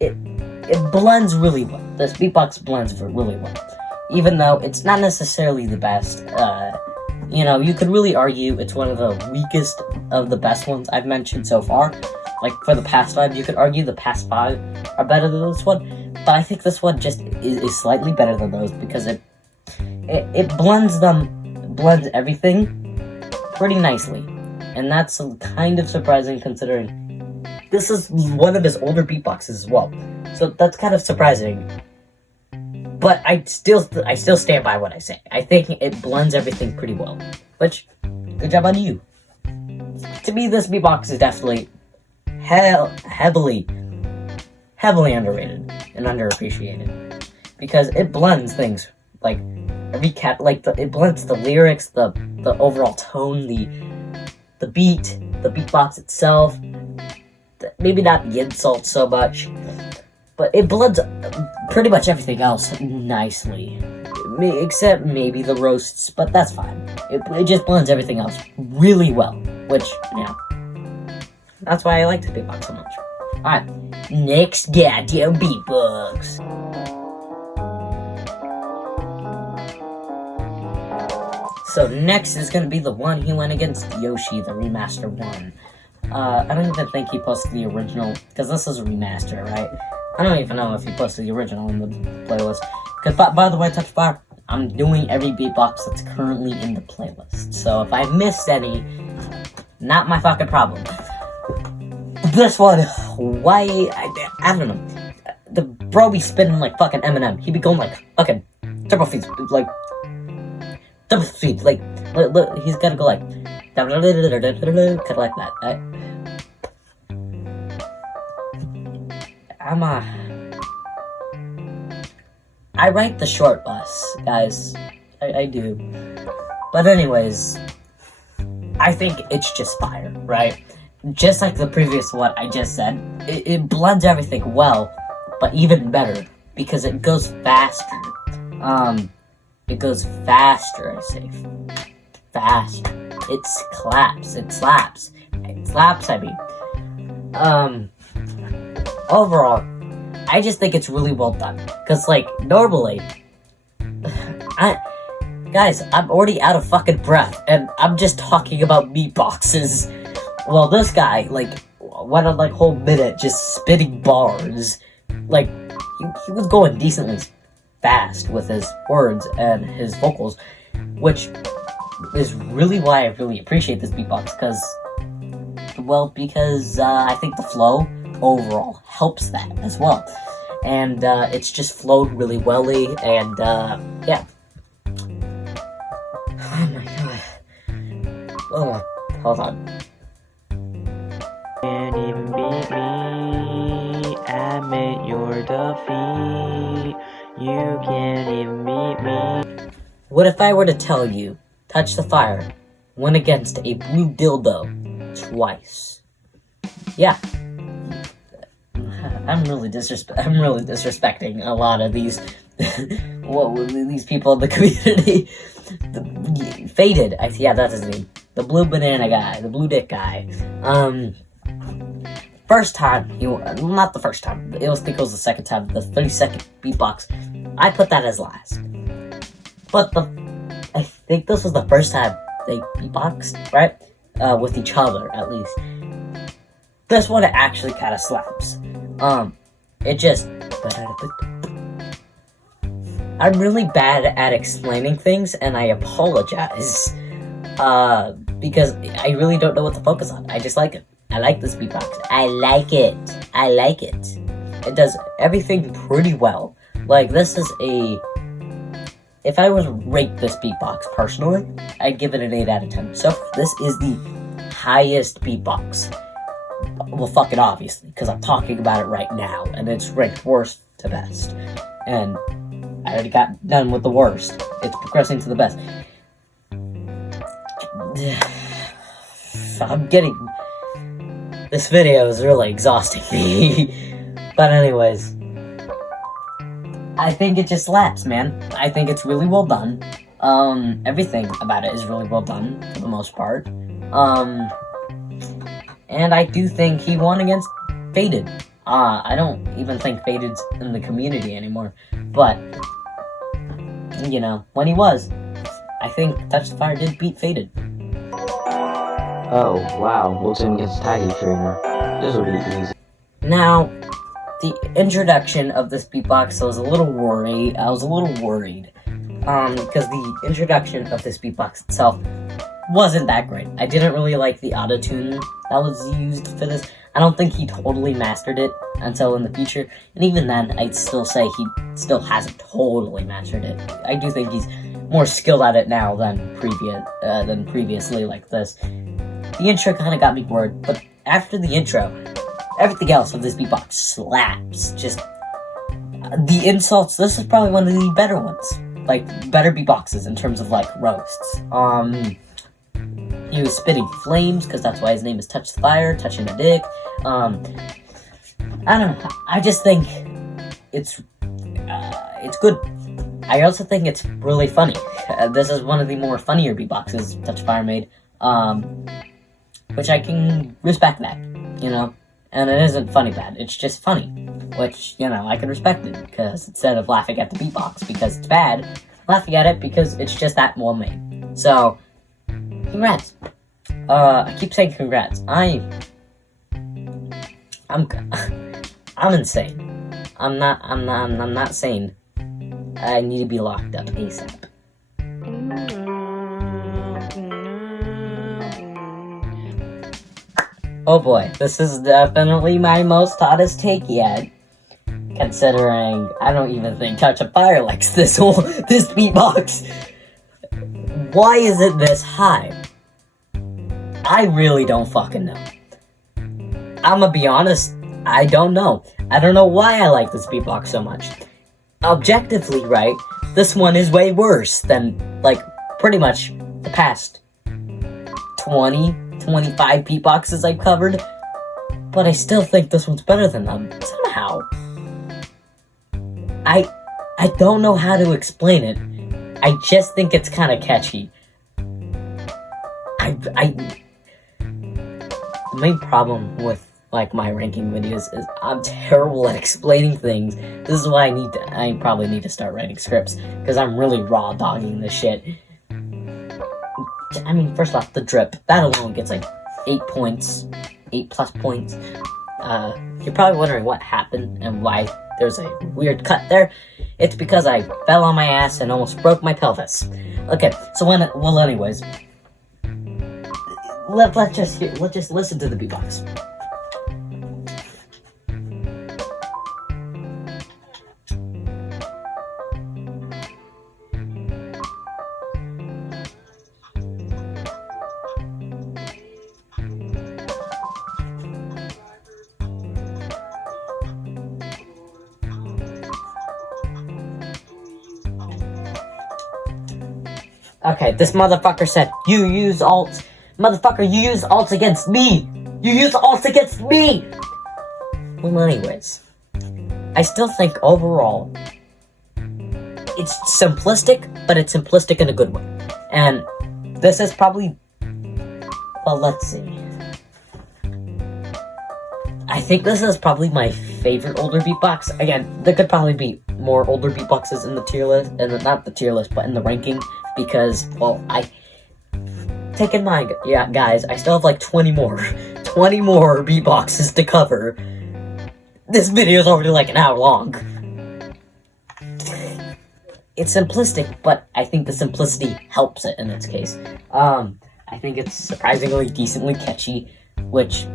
it blends really well. This beatbox blends really well, even though it's not necessarily the best. You could really argue it's one of the weakest of the best ones I've mentioned so far. Like, for the past 5, you could argue the past 5 are better than this one, but I think this one just is slightly better than those because it blends everything pretty nicely, and that's kind of surprising considering this is one of his older beatboxes as well. So that's kind of surprising. But I still stand by what I say. I think it blends everything pretty well. Which, good job on you. To me, this beatbox is definitely heavily underrated and underappreciated. Because it blends things. Like, it blends the lyrics, the overall tone, the beat, the beatbox itself. Maybe not the insults so much. But it blends pretty much everything else nicely. Except maybe the roasts, but that's fine. It just blends everything else really well. Which, that's why I like this beatbox so much. Alright, next goddamn beatbox. So next is gonna be the one he went against Yoshi, the remaster one. I don't even think he posted the original, because this is a remaster, right? I don't even know if he posted the original in the playlist. Because, by the way, Touch Fire, I'm doing every beatbox that's currently in the playlist. So if I missed any, not my fucking problem. This one, why, I don't know. The bro be spinning like fucking Eminem. He be going like fucking triple feet, like, double feet, like, look, he's gotta go like, kind of like that. I write the short bus, guys. I do. But anyways, I think it's just fire, right? Just like the previous one I just said, it blends everything well, but even better, because it goes faster. It goes faster, I say. Faster. It slaps, I mean. Overall, I just think it's really well done. Because, like, normally, guys, I'm already out of fucking breath, and I'm just talking about beatboxes. Well, this guy, like, went on, like, whole minute just spitting bars. Like, he was going decently fast with his words and his vocals, which is really why I really appreciate this beatbox, because I think the flow overall helps that as well. And it's just flowed really welly, and yeah. Oh my god. Oh, hold on. Can't even beat me. Admit your defeat. You can't even beat me. What if I were to tell you, Touch the Fire went against a blue dildo twice? Yeah. I'm really disrespecting a lot of these these people in the community. Faded. Yeah, that's his name. The blue banana guy, the blue dick guy. First time, not the first time, I think it was the second time, the 30-second beatbox, I put that as last. But I think this was the first time they beatboxed, right? With each other, at least. This one actually kind of slaps. It just... I'm really bad at explaining things, and I apologize. Because I really don't know what to focus on. I just like it. I like this beatbox. I like it. It does everything pretty well. Like, this is if I was to rate this beatbox personally, I'd give it an 8 out of 10. So, this is the highest beatbox. Well, fucking obviously, because I'm talking about it right now, and it's ranked worst to best. And I already got done with the worst. It's progressing to the best. This video is really exhausting me. But anyways, I think it just slaps, man. I think it's really well done. Everything about it is really well done, for the most part. And I do think he won against Faded. I don't even think Faded's in the community anymore. But, you know, when he was, I think Touch the Fire did beat Faded. Oh, wow. Wilson against Tiny Trainer. This will be easy. Now, the introduction of this beatbox, I was a little worried. Because the introduction of this beatbox itself wasn't that great. I didn't really like the auto-tune that was used for this. I don't think he totally mastered it until in the future. And even then, I'd still say he still hasn't totally mastered it. I do think he's more skilled at it now than previously like this. The intro kind of got me bored, but after the intro, everything else of this beatbox slaps. Just, the insults, this is probably one of the better ones. Like, better beatboxes in terms of, like, roasts. He was spitting flames, because that's why his name is Touch the Fire, touching a dick. I don't know, I just think it's good. I also think it's really funny. This is one of the more funnier beatboxes Touch the Fire made. Which I can respect that, you know? And it isn't funny bad, it's just funny. Which, you know, I can respect it, because instead of laughing at the beatbox because it's bad, laughing at it because it's just that well made. So, congrats. I keep saying congrats. I'm insane. I'm not sane. I need to be locked up ASAP. Oh boy, this is definitely my most hottest take yet. Considering I don't even think Touch of Fire likes this beatbox. Why is it this high? I really don't fucking know. I'ma be honest, I don't know. I don't know why I like this beatbox so much. Objectively, right, this one is way worse than, like, pretty much the past 25 beatboxes I've covered, but I still think this one's better than them, somehow. I don't know how to explain it. I just think it's kind of catchy. The main problem with, like, my ranking videos is I'm terrible at explaining things. This is why I probably need to start writing scripts, because I'm really raw dogging this shit. I mean, first off, the drip, that alone gets like 8 points, 8+ points. You're probably wondering what happened and why there's a weird cut there. It's because I fell on my ass and almost broke my pelvis. Okay, so anyways, let's just listen to the beatbox. Okay, this motherfucker said, you use alts. Motherfucker, you use alts against me! You use alts against me! Well, anyways, I still think overall, it's simplistic, but it's simplistic in a good way. And this is probably, well, let's see. I think this is probably my favorite older beatbox. Again, there could probably be more older beatboxes in the tier list, and not the tier list, but in the ranking, because, well, take in mind, yeah, guys, I still have like 20 more beatboxes to cover. This video is already like an hour long. It's simplistic, but I think the simplicity helps it in its case. I think it's surprisingly decently catchy, which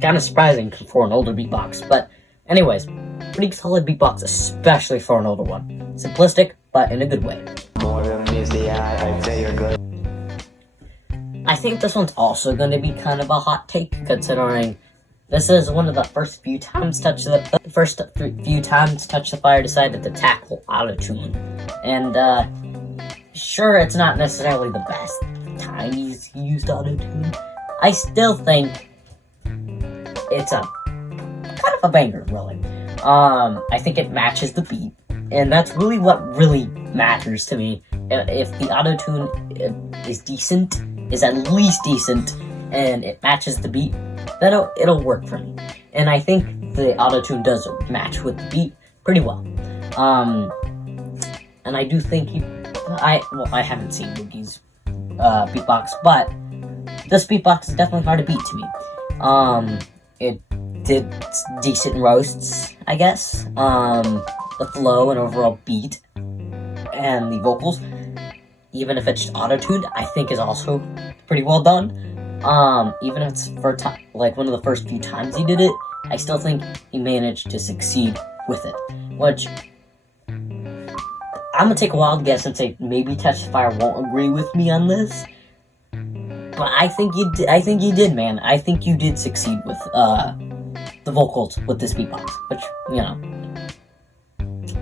kind of surprising for an older beatbox. But anyways, pretty solid beatbox, especially for an older one. Simplistic, but in a good way. More than meets the eye, I'd say you're good. I think this one's also going to be kind of a hot take, considering this is one of the first few times Touch the Fire decided to tackle autotune. And sure, it's not necessarily the best time he's used autotune. I still think it's a kind of a banger, really. I think it matches the beat, and that's really what really matters to me. If the autotune is decent, is at least decent, and it matches the beat, then it'll work for me. And I think the autotune does match with the beat pretty well. And I do think I haven't seen Boogie's beatbox, but this beatbox is definitely hard to beat to me. It did decent roasts, I guess. The flow and overall beat and the vocals, even if it's auto-tuned, I think is also pretty well done. Even if it's like one of the first few times he did it, I still think he managed to succeed with it. Which, I'm gonna take a wild guess and say maybe Touch the Fire won't agree with me on this. But I think you did, man. I think you did succeed with the vocals with this beatbox. Which, you know,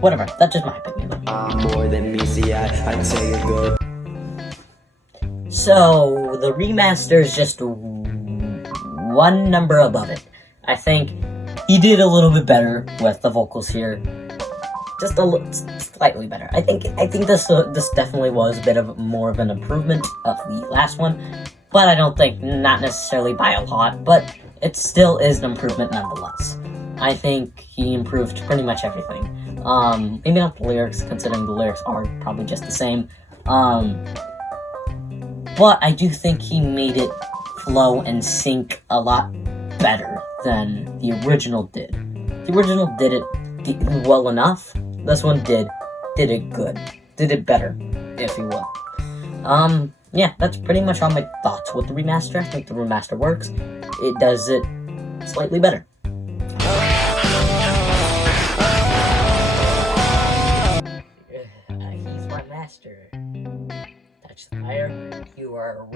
whatever. That's just my opinion. More than meets the eye, I'd say you're good. So, the remaster is just one number above it. I think he did a little bit better with the vocals here. Just slightly better. I think this definitely was a bit of more of an improvement of the last one, but I don't think, not necessarily by a lot, but it still is an improvement nonetheless. I think he improved pretty much everything. Maybe not the lyrics, considering the lyrics are probably just the same. But I do think he made it flow and sync a lot better than the original did. The original did it well enough. This one did it good. Did it better, if you will. Yeah, that's pretty much all my thoughts with the remaster. I think the remaster works. It does it slightly better. He's my master. Touch the Fire, you are a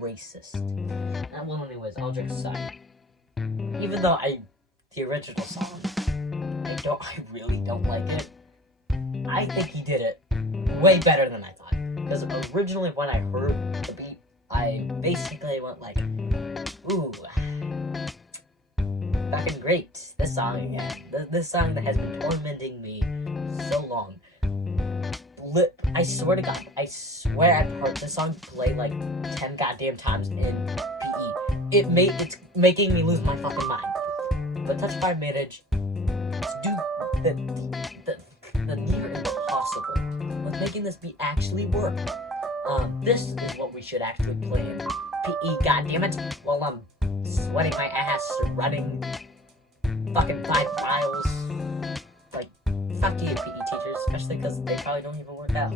racist. Well, anyways, all jokes aside, even though the original song, I really don't like it, I think he did it way better than I thought. Because originally when I heard the beat, I basically went like, ooh, fucking great, this song again. This song that has been tormenting me so long. I swear to God, I've heard this song play like 10 goddamn times in PE. It's making me lose my fucking mind. But Touch the Fire managed to do the near impossible with making this beat actually work. This is what we should actually play in PE, goddammit, while I'm sweating my ass running fucking 5 miles. Like, fuck you, PE teachers, especially because they probably don't even work out.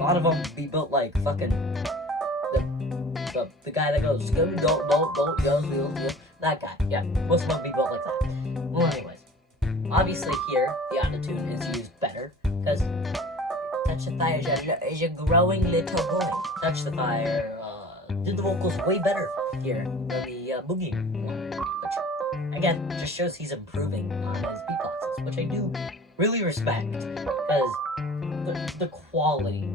lot of them be built like fucking the guy that goes that guy. Yeah, most of them be built like that. Well, anyways, obviously here the autotune is used better because Touch the Fire is a growing little boy. Touch the Fire did the vocals way better here than the Boogie one, which again just shows he's improving on his beatboxes, which I do really respect because the quality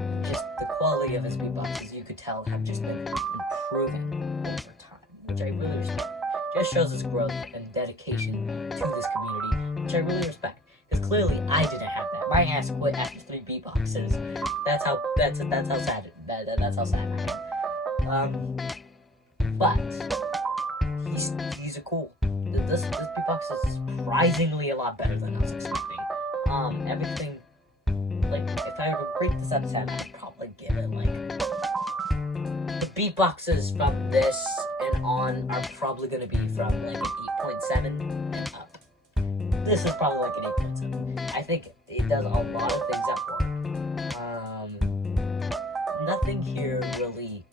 of his beatboxes, you could tell, have just been improving over time, which I really respect. Just shows his growth and dedication to this community, which I really respect. Because clearly I didn't have that. My ass quit after 3 beatboxes. That's how sad. That's how sad I am. But he's a cool. This beatbox is surprisingly a lot better than I was expecting. Everything, like, if I were to rate this out of 10, I'd probably give it like, the beatboxes from this and on are probably gonna be from like an 8.7 and up. This is probably like an 8.7. I think it does a lot of things that work. Nothing here really.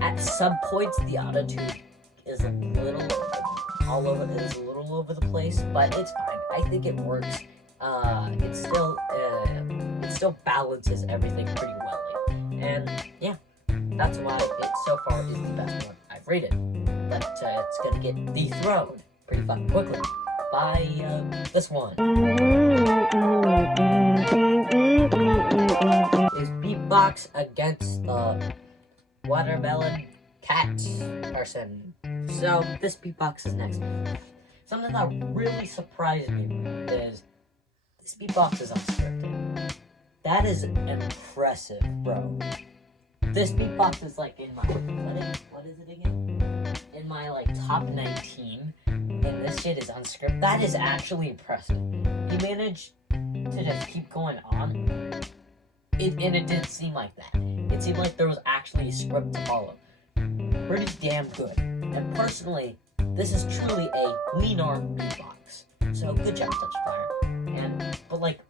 At some points, the autotune is a little over the place, but it's fine. I think it works. It still balances everything pretty well. And yeah, that's why it so far is the best one I've rated. But it's gonna get dethroned pretty fucking quickly by this one. Is Beatbox against the watermelon cat person. So this beatbox is next. Something that really surprised me is this beatbox is unscripted. That is impressive, bro. This beatbox is like in my what is it again? In my like top 19, and this shit is unscripted. That is actually impressive. He managed to just keep going on. And it didn't seem like that. It seemed like there was actually a script to follow. Pretty damn good. And personally, this is truly a lean arm beatbox. So good job, Touch Fire. But like,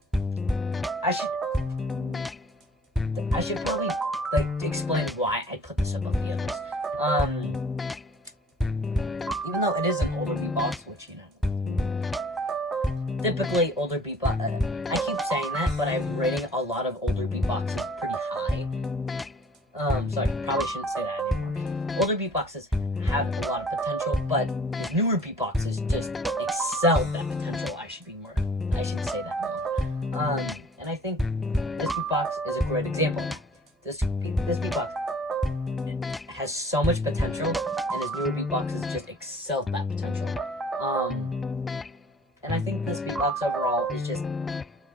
I should probably like explain why I put this above the others. Even though it is an older beatbox, which typically older beatbox. I keep saying that, but I'm rating a lot of older beatboxes pretty high. So I probably shouldn't say that anymore. Older beatboxes have a lot of potential, but newer beatboxes just excel that potential. I should say that more. And I think this beatbox is a great example of that. This beatbox has so much potential, and his newer beatboxes just excel that potential. And I think this beatbox overall is just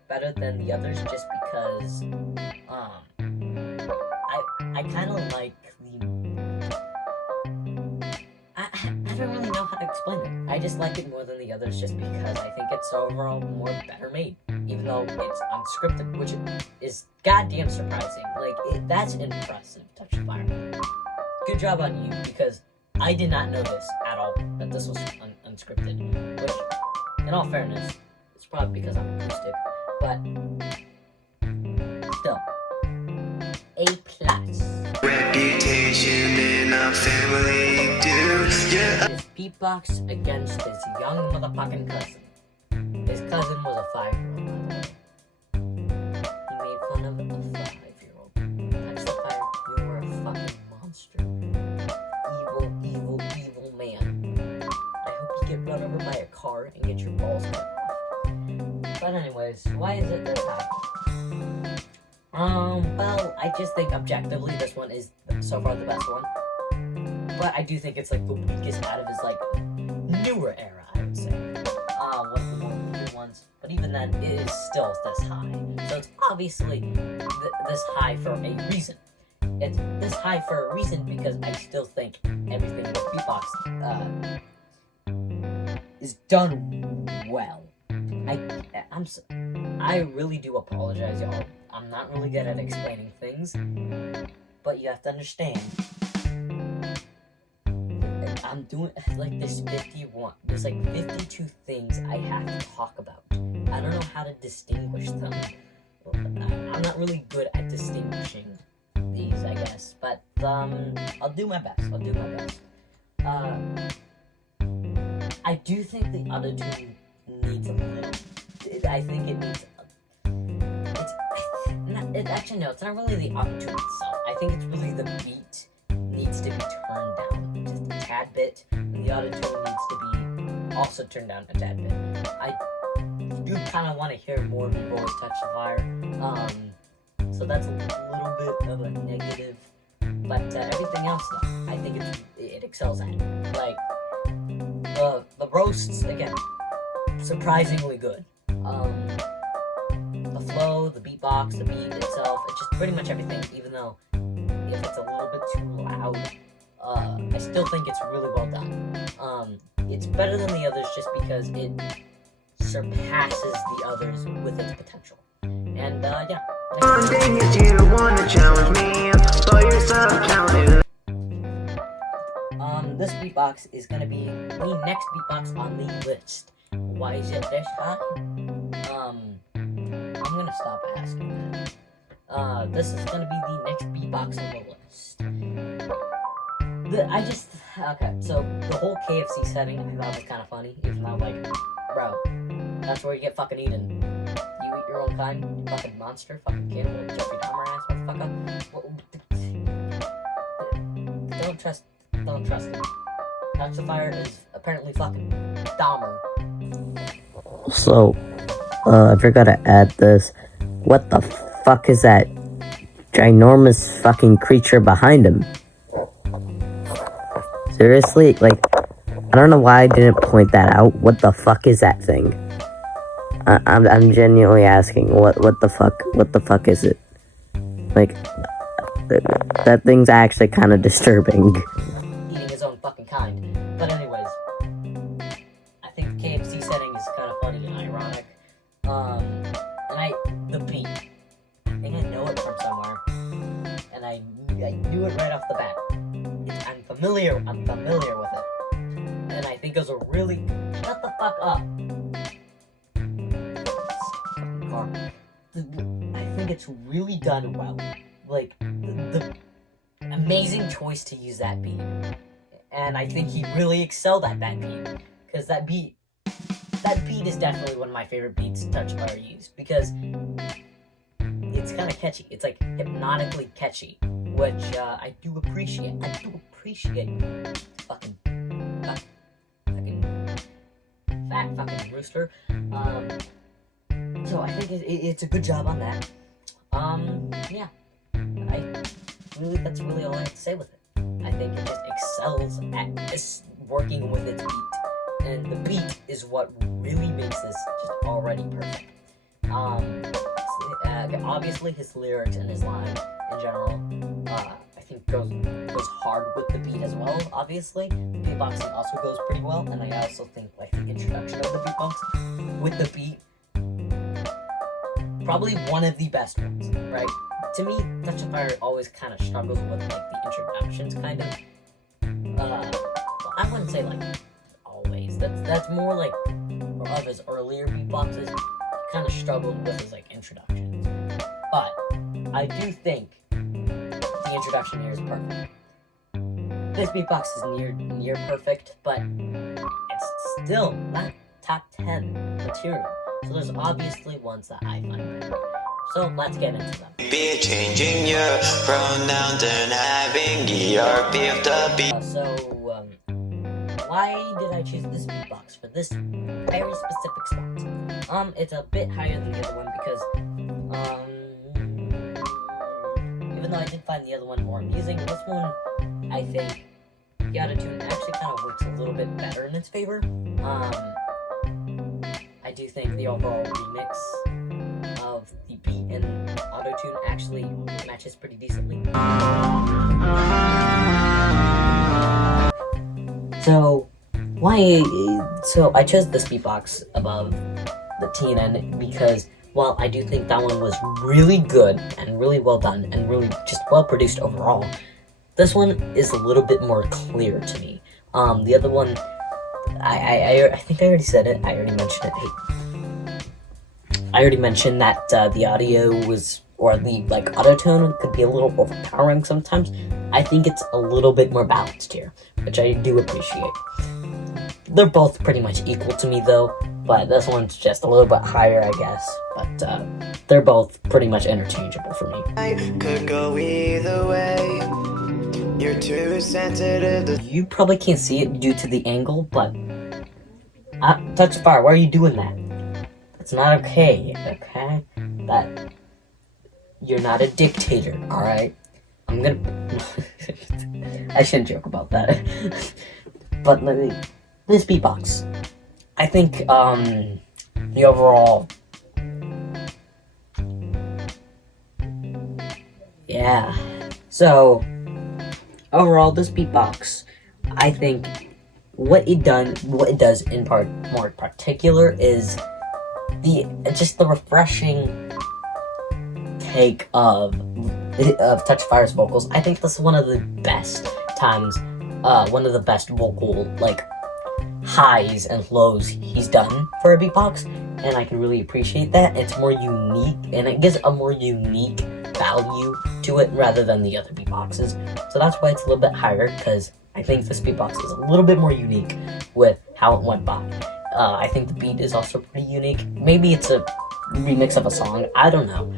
better than the others just because I kind of like I don't really know how to explain it. I just like it more than the others just because I think it's overall more better made, even though it's unscripted, which is goddamn surprising. Like, that's impressive, Touch the Fire. Good job on you, because I did not know this at all, that this was unscripted, which, in all fairness, it's probably because I'm acoustic, but still, A+. Reputation in our family, dude. Yeah. His beatbox against his young motherfucking cousin. His cousin was a 5-year-old, by the way. He made fun of a 5-year-old. Touch the Fire, you were a fucking monster. Evil man. I hope you get run over by a car and get your balls cut off. But anyways, why is it this high? Well, I just think objectively this one is so far the best one. But I do think it's like the weakest out of his like newer era, I would say. One of the more weaker ones. But even then, it is still this high. So it's obviously this high for a reason. It's this high for a reason because I still think everything in the beatbox is done well. I really do apologize, y'all. I'm not really good at explaining things, but you have to understand. I'm doing like there's like 52 things I have to talk about. I don't know how to distinguish them. I'm not really good at distinguishing these, I guess, but I'll do my best. I do think the auto-tune needs a little. I think it needs. Actually, no, it's not really the auto-tune itself. I think it's really the beat needs to be turned down just a tad bit, and the auto-tune needs to be also turned down a tad bit. I do kind of want to hear more of your voice touch the fire. So that's a little bit of a negative, but everything else, though, I think it excels at. Like the roasts, again, surprisingly good. The flow, the beatbox, the beat itself, it's just pretty much everything. Even though if it's a little bit too loud, I still think it's really well done. It's better than the others just because it surpasses the others with its potential. And yeah. One thing is you don't wanna challenge me, but yourself counted. This beatbox is gonna be the next beatbox on the list. Why is it this high? I'm gonna stop asking that. This is gonna be the next beatbox on the list. Okay, so the whole KFC setting I thought was kind of funny, even though, like, bro, that's where you get fucking eaten. You eat your own kind, you fucking monster, fucking cannibal, Jeffrey Dahmer ass motherfucker. Don't trust him. Touch the Fire is apparently fucking Dahmer. So, I forgot to add this. What the fuck is that ginormous fucking creature behind him? Seriously? Like, I don't know why I didn't point that out. What the fuck is that thing? I'm genuinely asking, what the fuck is it? Like, that thing's actually kind of disturbing. Eating his own fucking kind. But anyways, I think the KFC setting is kind of funny and ironic. And the beat, I think I know it from somewhere, and I knew it right off the bat. I'm familiar with it, and I think it was a really, shut the fuck up. I think it's really done well. Like, the amazing choice to use that beat. And I think he really excelled at that beat. Because that beat is definitely one of my favorite beats Touch Fire used. Because it's kind of catchy. It's like hypnotically catchy. Which I do appreciate. Fucking fat fucking rooster. So I think it's a good job on that. Yeah. That's really all I have to say with it. I think it just excels at this working with its beat. And the beat is what really makes this just already perfect. Obviously his lyrics and his line in general, I think goes hard with the beat as well, obviously. Beatboxing also goes pretty well, and I also think, like, the introduction of the beatbox with the beat, probably one of the best ones, right? To me, Touch of Fire always kind of struggles with, like, the introductions, kind of. Well, I wouldn't say, like, always. That's more, like, of his earlier beatboxes. He kind of struggled with his, like, introductions. But I do think the introduction here is perfect. This beatbox is near perfect, but it's still not top 10 material. So there's obviously ones that I find better. So let's get into them. Be changing your pronouns and having ERP of the beat. Why did I choose this beatbox for this very specific spot? It's a bit higher than the other one because, even though I did find the other one more amusing, this one, I think, the auto-tune actually kind of works a little bit better in its favor. I do think the overall remix of the beat and auto-tune actually matches pretty decently. So I chose this beatbox above the TNN because while I do think that one was really good and really well done and really just well produced overall, this one is a little bit more clear to me. The other one, I think I already said it. I already mentioned it. Hey, I already mentioned that the audio was, or the like auto-tone could be a little overpowering sometimes. I think it's a little bit more balanced here, which I do appreciate. They're both pretty much equal to me though, but this one's just a little bit higher, I guess. But they're both pretty much interchangeable for me. I could go either way. You're too sensitive to You probably can't see it due to the angle, but Touch of Fire, why are you doing that? That's not okay, okay? That you're not a dictator, alright? I'm gonna I shouldn't joke about that. But this beatbox, I think the overall, yeah. So overall, this beatbox, I think what it does in part more particular is the refreshing take of Touch of Fire's vocals. I think this is one of the best times, one of the best vocal like highs and lows he's done for a beatbox, and I can really appreciate that. It's more unique, and it gives a more unique value to it rather than the other beatboxes. So that's why it's a little bit higher, because I think this beatbox is a little bit more unique with how it went by. I think the beat is also pretty unique. Maybe it's a remix of a song, I don't know.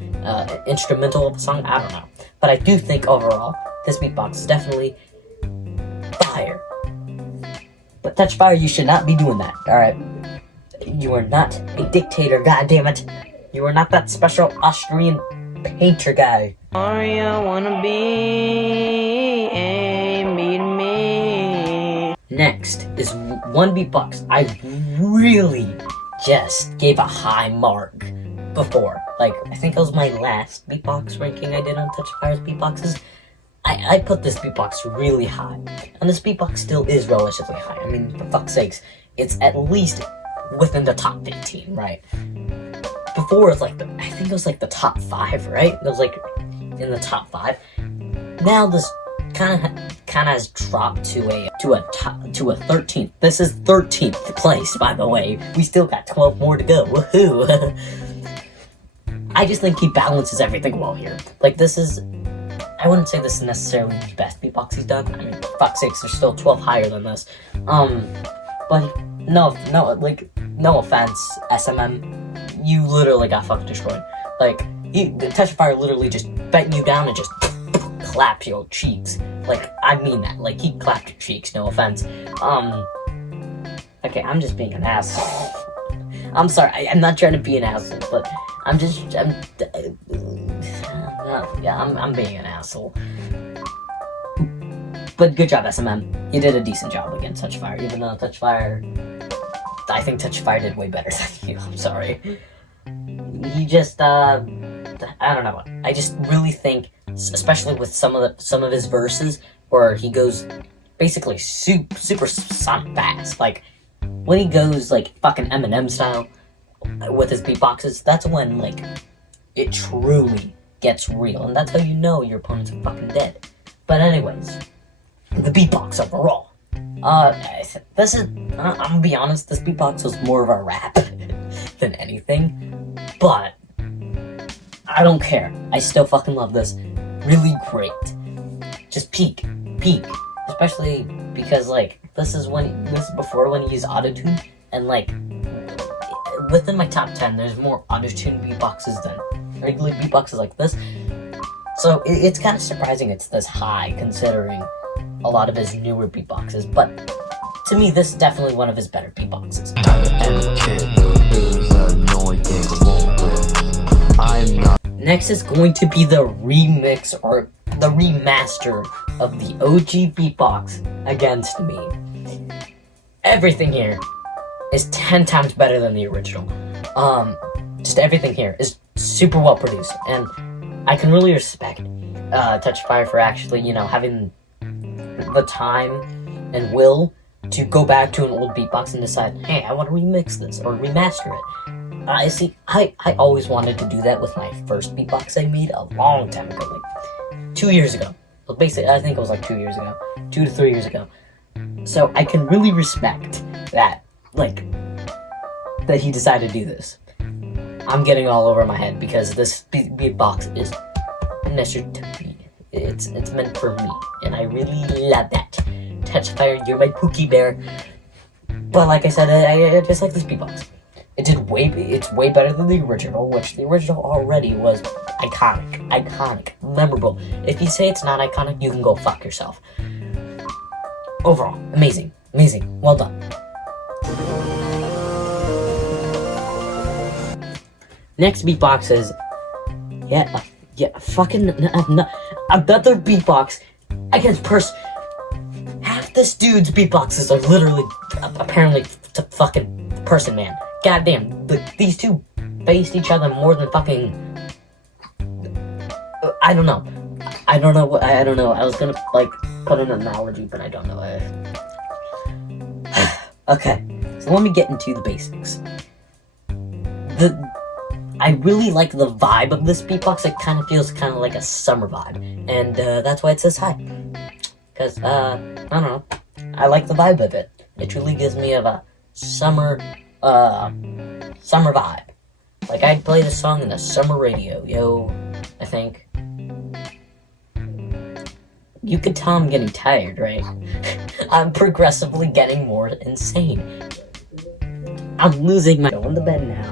Instrumental of a song, I don't know. But I do think overall, this beatbox is definitely fire. But Touch Fire, you should not be doing that, alright? You are not a dictator, goddammit. You are not that special Austrian painter guy. I wanna be a meet me. Next is one beatbox I really just gave a high mark before. Like, I think it was my last beatbox ranking I did on Touch of Fire's beatboxes. I put this beatbox really high, and this beatbox still is relatively high. I mean, for fuck's sakes, it's at least within the top 15, right? Before, it's like, I think it was like the top 5, right? It was like in the top 5. Now this kind of has dropped to a 13th. This is 13th place, by the way. We still got 12 more to go. Woohoo! I just think he balances everything well here. Like, this is, I wouldn't say this is necessarily the best beatbox he's done. I mean, for fuck's sakes, there's still 12 higher than this. But no offense, SMM, you literally got fucking destroyed. Like, Touch of Fire literally just bent you down and just clapped your cheeks. Like, I mean that. Like, he clapped your cheeks, no offense. Okay, I'm just being an asshole. I'm sorry, I'm not trying to be an asshole, but I'm being an asshole. But good job, SMM. You did a decent job against Touch of Fire, even though Touch of Fire, I think Touch of Fire did way better than you. I'm sorry. He just, I don't know. I just really think, especially with some of his verses, where he goes basically super sonic fast. Like, when he goes like fucking Eminem style with his beatboxes, that's when like it truly gets real, and that's how you know your opponents are fucking dead. But anyways, the beatbox overall. This is, I'm gonna be honest, this beatbox was more of a rap than anything, but I don't care. I still fucking love this. Really great. Just peak, especially because like this is before when he used autotune, and like within my top 10, there's more autotune beatboxes than regular beatboxes like this. So it's kind of surprising it's this high considering a lot of his newer beatboxes, but to me, this is definitely one of his better beatboxes. Next is going to be the remix or the remaster of the OG beatbox Against Me. Everything here is 10 times better than the original. Just everything here is super well produced, and I can really respect Touch of Fire for actually, having the time and will to go back to an old beatbox and decide, hey, I want to remix this or remaster it. I always wanted to do that with my first beatbox I made a long time ago, like 2 years ago. Well, basically, I think it was like 2 years ago, 2 to 3 years ago. So I can really respect that, that he decided to do this. I'm getting all over my head because this beatbox is necessary. It's meant for me, and I really love that. Touch Fire, you're my Pookie Bear. But like I said, I just like this beatbox. It's way better than the original, which the original already was iconic, memorable. If you say it's not iconic, you can go fuck yourself. Overall, amazing, well done. Next beatbox is, fucking another beatbox against half this dude's beatboxes are literally, apparently, fucking person man. Goddamn, these two faced each other more than fucking, I don't know. I was gonna, put an analogy, but I don't know. Okay, so let me get into the basics. I really like the vibe of this beatbox. It kind of feels like a summer vibe, and that's why it's this high. Because, I don't know, I like the vibe of it. It truly gives me a summer vibe. Like, I'd play this song in the summer radio, I think. You could tell I'm getting tired, right? I'm progressively getting more insane. I'm losing my... Going to bed now.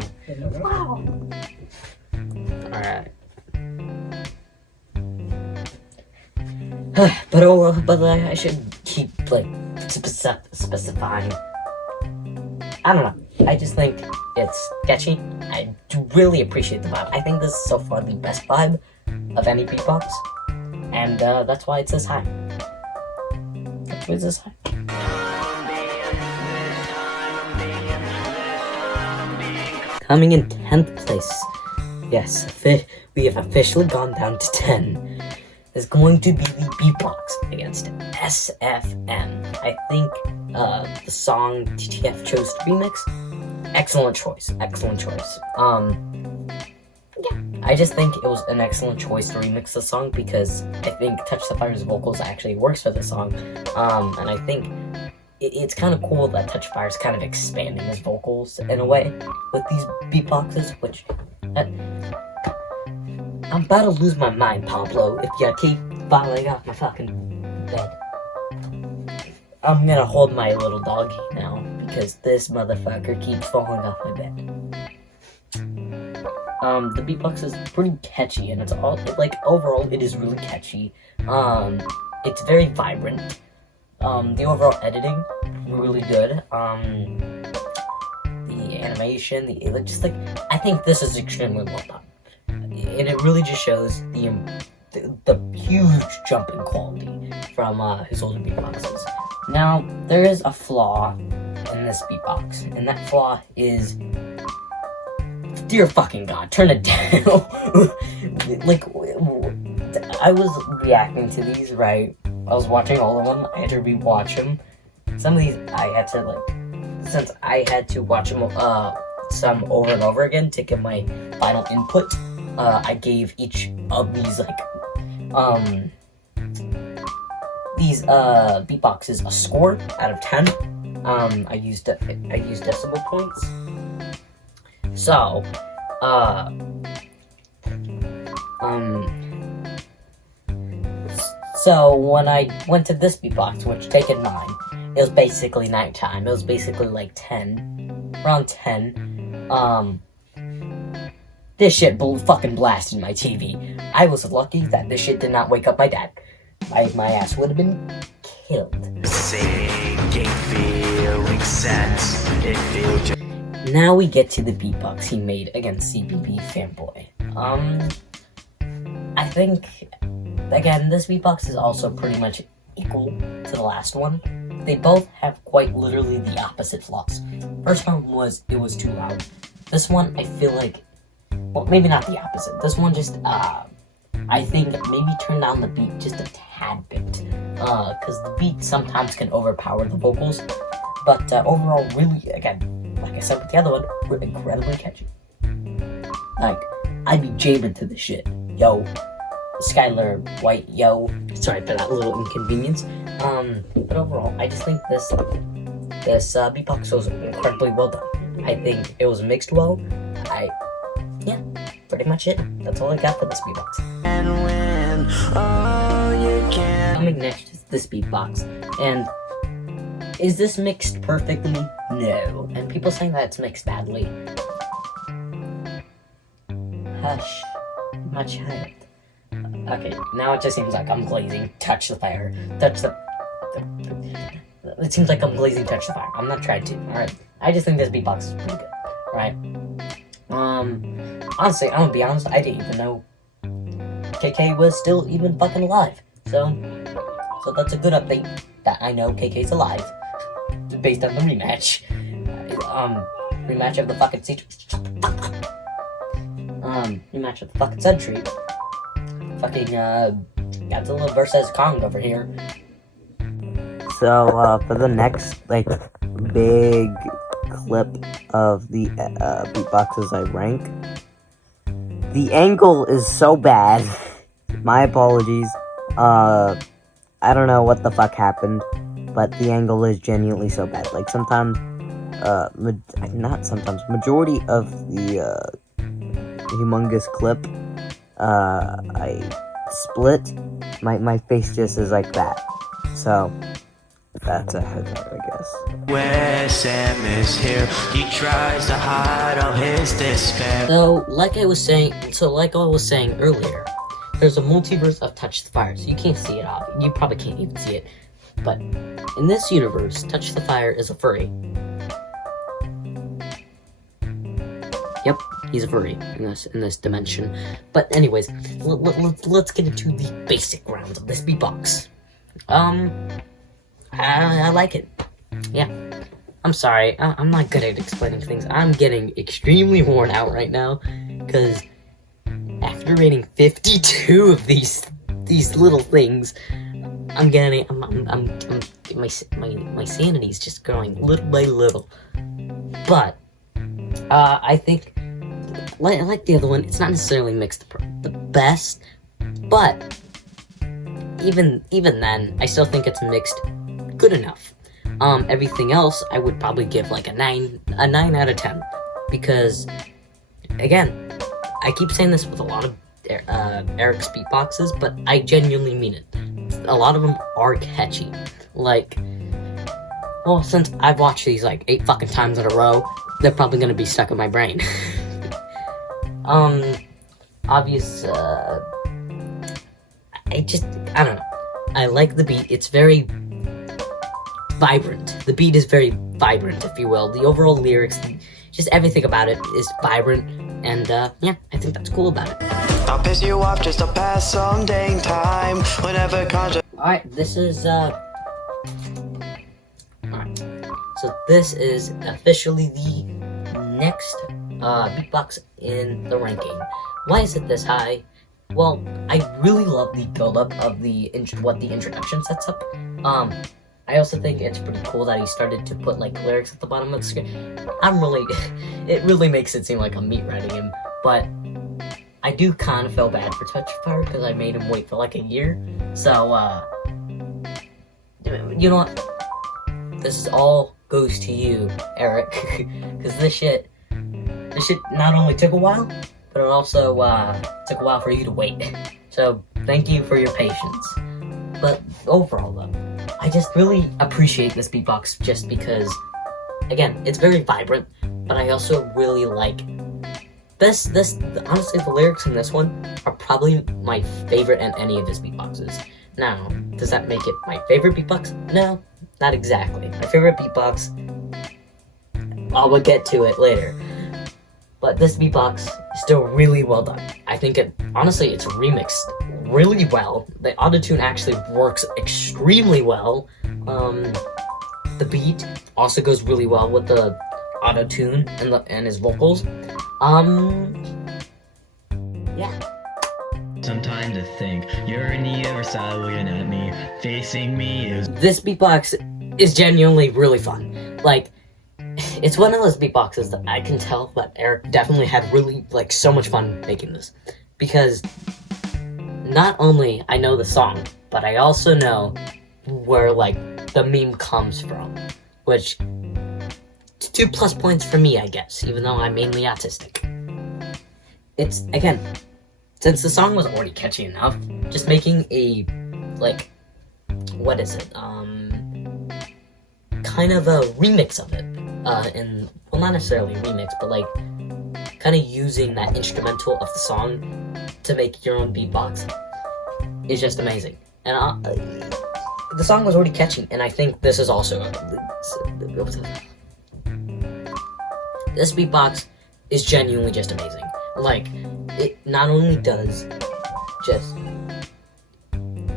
Wow. Alright. but I should keep, specifying. I don't know. I just think it's sketchy. I do really appreciate the vibe. I think this is so far the best vibe of any beatbox. And that's why it's this high. Coming in 10th place. Yes, we have officially gone down to 10. Is going to be the beatbox against SFM. I think the song TTF chose to remix. Excellent choice. Yeah, I just think it was an excellent choice to remix the song because I think Touch the Fire's vocals actually works for the song. And I think it's kind of cool that Touch Fire's kind of expanding his vocals in a way with these beatboxes, which... I'm about to lose my mind, Pablo, if you keep falling off my fucking bed. I'm gonna hold my little doggy now, because this motherfucker keeps falling off my bed. The beatbox is pretty catchy, and it's all, overall, it is really catchy. It's very vibrant. The overall editing, really good. The animation, I think this is extremely well done. And it really just shows the huge jump in quality from his older beatboxes. Now, there is a flaw in this beatbox, and that flaw is, dear fucking God, turn it down. I was reacting to these, right? I was watching all of them. I had to rewatch them. Some of these I had to since I had to watch them some over and over again to get my final input. I gave each of these beatboxes a score out of 10. I used decimal points. So, so when I went to this beatbox, which taken mine, it was basically nighttime. It was basically around 10. This shit fucking blasted my TV. I was lucky that this shit did not wake up my dad. My ass would have been killed. Now we get to the beatbox he made against CBB Fanboy. I think, again, this beatbox is also pretty much equal to the last one. They both have quite literally the opposite flaws. First one was, it was too loud. This one, I feel like, well, maybe not the opposite. This one just, I think maybe turn down the beat just a tad bit. Because the beat sometimes can overpower the vocals. But overall, really, again, like I said with the other one, we're incredibly catchy. I'd be jamming to this shit. Yo, Skylar White, yo. Sorry for that little inconvenience. But overall, I just think this beatbox was incredibly well done. I think it was mixed well. yeah, pretty much it. That's all I got for this beatbox. Coming next is this beatbox, and is this mixed perfectly? No. And people saying that it's mixed badly. Hush. Much hype. Okay, now it just seems like I'm glazing. Touch the fire. Touch the... It seems like I'm glazing touch the fire. I'm not trying to, alright? I just think this beatbox is pretty good, right? Honestly, I'm gonna be honest, I didn't even know KK was still even fucking alive. So that's a good update that I know KK's alive. Based on the rematch. Rematch of the fucking rematch of the fucking century. Fucking, Godzilla versus Kong over here. So, for the next, like, big clip of the beatboxes I rank, the angle is so bad. My apologies. I don't know what the fuck happened, but the angle is genuinely so bad. Like, sometimes, majority of the, humongous clip, I split, my face just is like that. So, that's a headline, I guess. Where Sam is here, he tries to hide all his despair. So, like I was saying earlier, there's a multiverse of Touch the Fire, so you can't see it off. You probably can't even see it. But in this universe, Touch the Fire is a furry. Yep, he's a furry in this dimension. But anyways, let's get into the basic grounds of this beatbox. I like it. Yeah. I'm sorry, I'm not good at explaining things. I'm getting extremely worn out right now, because after reading 52 of these little things, my sanity's just growing little by little. But I think, like the other one, it's not necessarily mixed the best, but even then, I still think it's mixed good enough. Everything else, I would probably give like a 9 out of 10, because, again, I keep saying this with a lot of Eric's beatboxes, but I genuinely mean it. A lot of them are catchy. Like, well, since I've watched these like 8 fucking times in a row, they're probably gonna be stuck in my brain. Obvious, I don't know. I like the beat. It's very vibrant. The beat is very vibrant, if you will. The overall lyrics, just everything about it is vibrant, and yeah, I think that's cool about it. I'll piss you off just to pass some dang time. Whenever Alright, this is alright. So this is officially the next beatbox in the ranking. Why is it this high? Well, I really love the build-up of what the introduction sets up. I also think it's pretty cool that he started to put like lyrics at the bottom of the screen. It really makes it seem like I'm meat writing him, but I do kind of feel bad for Touch Fire because I made him wait for like a year. So, you know what? This all goes to you, Eric, because this shit not only took a while, but it also took a while for you to wait. So, thank you for your patience. But overall, though, I just really appreciate this beatbox just because, again, it's very vibrant, but I also really like honestly, the lyrics in this one are probably my favorite in any of his beatboxes. Now, does that make it my favorite beatbox? No, not exactly. My favorite beatbox, we'll get to it later. But this beatbox is still really well done. I think honestly, it's remixed really well. The autotune actually works extremely well. The beat also goes really well with the autotune and his vocals. Yeah. Some time to think. You're in the other side looking at me. Facing me is... This beatbox is genuinely really fun. Like, it's one of those beatboxes that I can tell that Eric definitely had really, like, so much fun making this. Because not only I know the song, but I also know where, like, the meme comes from. Which, it's 2+ points for me, I guess, even though I'm mainly autistic. it's, again, since the song was already catchy enough, just making a, like, what is it, kind of a remix of it, and, well, not necessarily a remix, but, like, kind of using that instrumental of the song to make your own beatbox is just amazing. And the song was already catchy, and I think this is also this beatbox is genuinely just amazing. Like, it not only does just,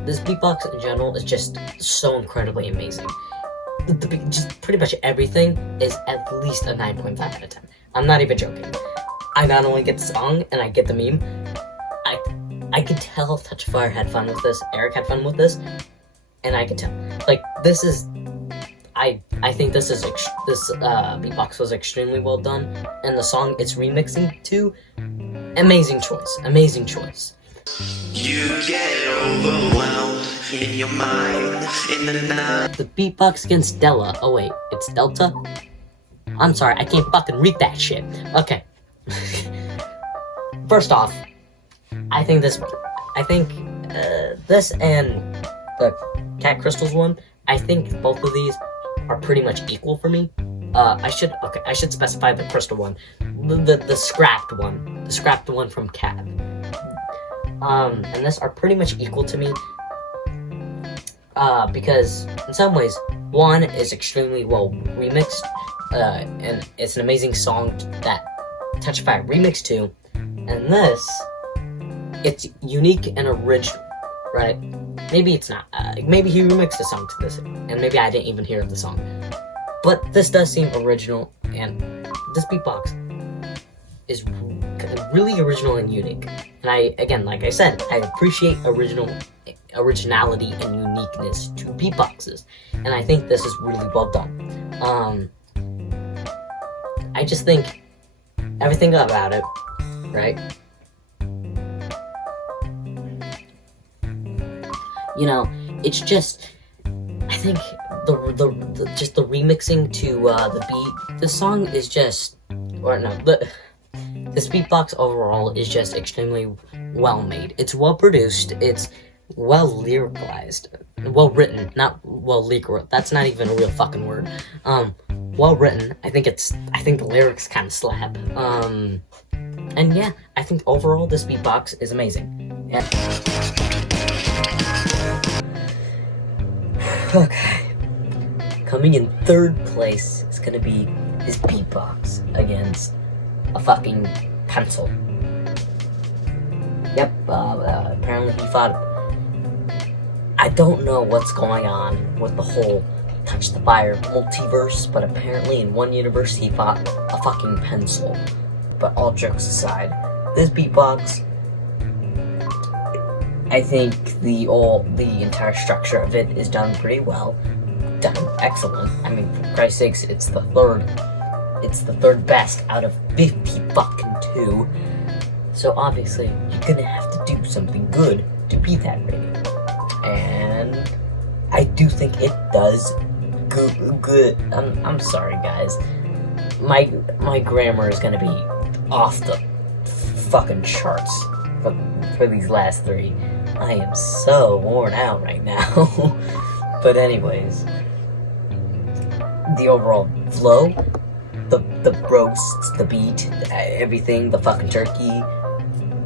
this beatbox in general is just so incredibly amazing. Just pretty much everything is at least a 9.5 out of 10. I'm not even joking. I not only get the song and I get the meme, I could tell Touch of Fire had fun with this, Eric had fun with this, and I could tell. Like, this is, I think this beatbox was extremely well done, and the song it's remixing to, amazing choice. You get overwhelmed in your mind in the night. The beatbox against Della, oh wait, it's Delta? I'm sorry, I can't fucking read that shit. Okay. First off, I think this and the Cat Crystals one, I think both of these are pretty much equal for me. I should specify the crystal one, the scrapped one from Cat. And this are pretty much equal to me, because in some ways, one is extremely well remixed, and it's an amazing song that Touch of Fire remixed to, and this, it's unique and original, right? Maybe it's not. Maybe he remixed a song to this, and maybe I didn't even hear the song. But this does seem original, and this beatbox is really original and unique. And again, like I said, I appreciate originality and uniqueness to beatboxes, and I think this is really well done. I just think everything about it, right? You know, it's just, I think the remixing to the beat, the song is just, this beatbox overall is just extremely well made. It's well produced, it's well lyricalized, well written, not well lyrical, that's not even a real fucking word. Well written, I think the lyrics kind of slap. And yeah, I think overall this beatbox is amazing. Yeah. Okay. Coming in third place is gonna be his beatbox against a fucking pencil. Yep, apparently he fought. I don't know what's going on with the whole Touch the Fire multiverse, but apparently in one universe he fought a fucking pencil. But all jokes aside, this beatbox, I think the entire structure of it is done pretty well. Done excellent. I mean, for Christ's sakes, it's the third best out of 52. So obviously, you're gonna have to do something good to beat that rating. And I do think it does good. I'm sorry, guys. My grammar is gonna be off the fucking charts for these last three. I am so worn out right now. But anyways, the overall flow, the roasts, the beat, everything, the fucking turkey.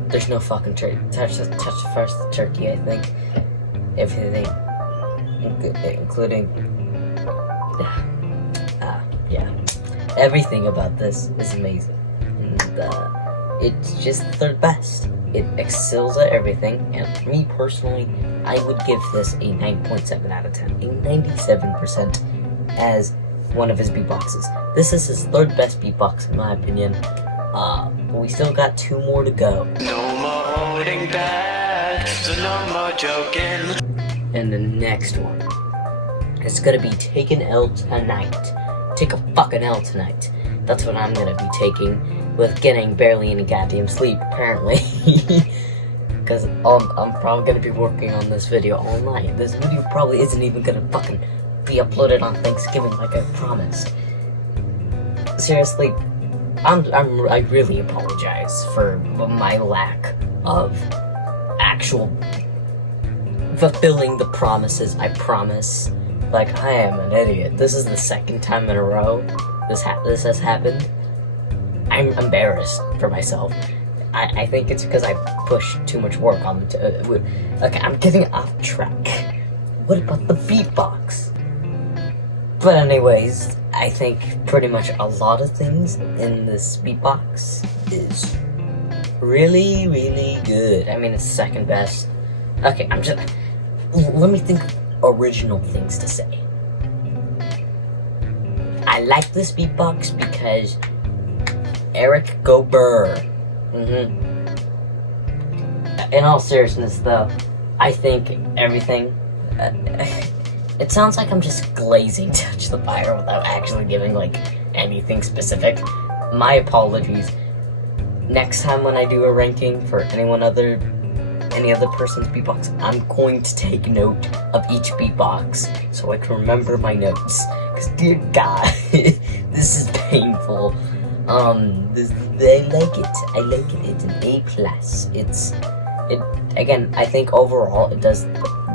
There's no fucking turkey. Touch the first turkey, I think. Everything, including, yeah, everything about this is amazing. And it's just the third best. It excels at everything, and me personally, I would give this a 9.7 out of 10, a 97% as one of his beatboxes. This is his third best beatbox in my opinion, but we still got 2 more to go. No more holding back, so no more joking. And the next one is gonna be Take an L Tonight. Take a fucking L tonight. That's what I'm gonna be taking, with getting barely any goddamn sleep, apparently. Because I'm probably gonna be working on this video all night. This video probably isn't even gonna fucking be uploaded on Thanksgiving like I promised. Seriously, I really apologize for my lack of actual fulfilling the promises I promise. Like, I am an idiot. This is the second time in a row this has happened. I'm embarrassed for myself. I think it's because I pushed too much work on the okay, I'm getting off track. What about the beatbox? But anyways, I think pretty much a lot of things in this beatbox is really, really good. I mean, it's second best. Okay, let me think of original things to say. I like this beatbox because Eric Gober. In all seriousness, though, I think everything. It sounds like I'm just glazing Touch the Fire without actually giving like anything specific. My apologies. Next time when I do a ranking for any other person's beatbox, I'm going to take note of each beatbox so I can remember my notes. Cause dear God, this is painful. I like it. It's an A+. Again, I think overall it does.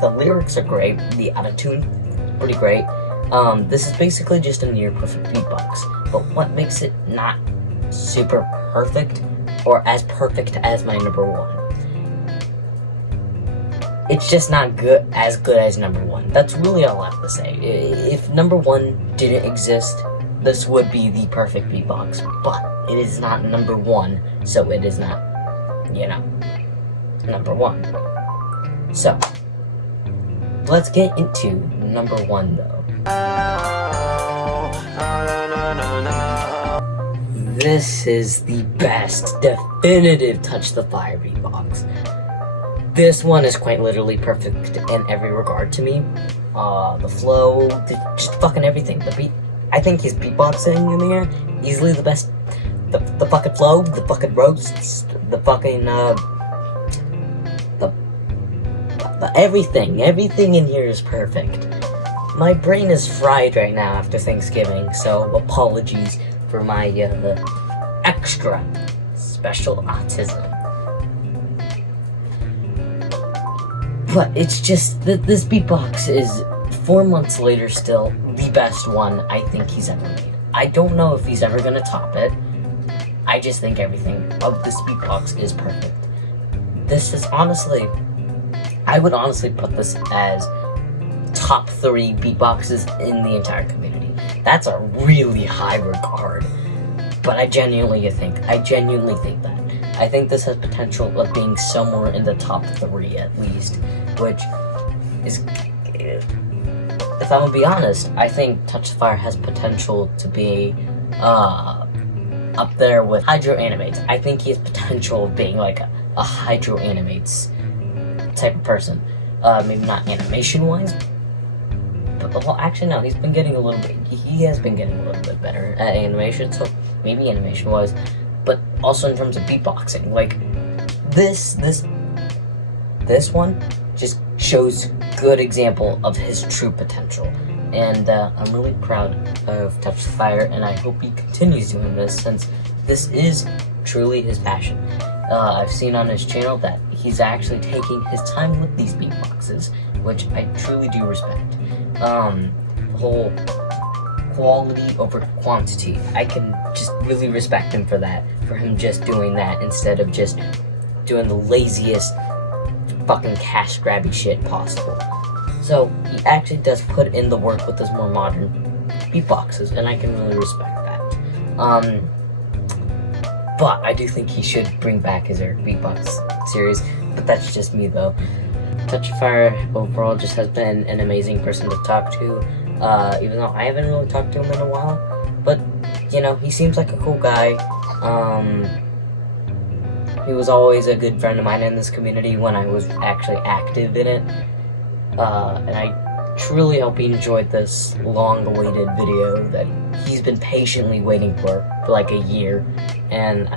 The lyrics are great. The attitude, pretty great. This is basically just a near perfect beatbox. But what makes it not super perfect, or as perfect as my number one? It's just not as good as number one. That's really all I have to say. If number one didn't exist, this would be the perfect beatbox. But it is not number one, so it is not, number one. So, let's get into number one, though. This is the best definitive Touch the Fire beatbox. This one is quite literally perfect in every regard to me. The flow, just fucking everything. The beat, I think his beatboxing in here, easily the best. The fucking flow, the fucking roasts, the fucking, everything in here is perfect. My brain is fried right now after Thanksgiving, so apologies for my extra special autism. But it's just that this beatbox is 4 months later still the best one I think he's ever made. I don't know if he's ever gonna top it. I just think everything of this beatbox is perfect. This is honestly, I would honestly put this as top 3 beatboxes in the entire community. That's a really high regard, but I genuinely think that. I think this has potential of being somewhere in the top 3 at least, which is, if I'm gonna be honest, I think Touch the Fire has potential to be up there with Hydro Animates. I think he has potential of being like a Hydro Animates type of person. Maybe not animation-wise, but well, actually no, he's been getting a little bit. He has been getting a little bit better at animation, so maybe animation-wise, but also in terms of beatboxing, like this one just shows good example of his true potential, and I'm really proud of Touch the Fire, and I hope he continues doing this since this is truly his passion. I've seen on his channel that he's actually taking his time with these beatboxes, which I truly do respect. The whole quality over quantity, I can just really respect him for that, for him just doing that instead of just doing the laziest fucking cash grabby shit possible. So he actually does put in the work with his more modern beatboxes, and I can really respect that. But I do think he should bring back his Eric Beatbox series, but that's just me though. Touch the Fire overall just has been an amazing person to talk to, even though I haven't really talked to him in a while, but he seems like a cool guy. He was always a good friend of mine in this community when I was actually active in it, and I truly hope he enjoyed this long-awaited video that he's been patiently waiting for like a year, and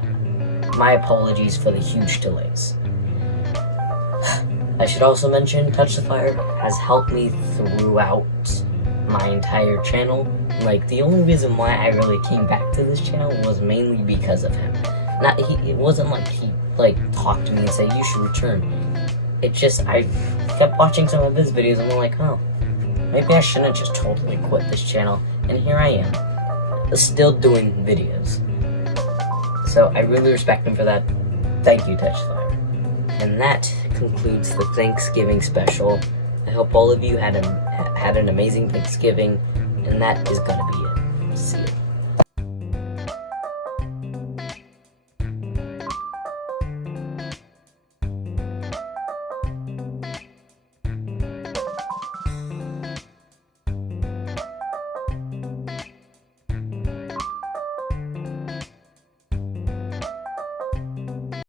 my apologies for the huge delays. I should also mention Touch the Fire has helped me throughout my entire channel. Like, the only reason why I really came back to this channel was mainly because of him. It wasn't like he, like, talked to me and said, you should return. It just, I kept watching some of his videos and I'm like, oh, maybe I shouldn't just totally quit this channel. And here I am, still doing videos. So I really respect him for that. Thank you, Touchfire. And that concludes the Thanksgiving special. I hope all of you had an amazing Thanksgiving, and that is gonna be it. See you.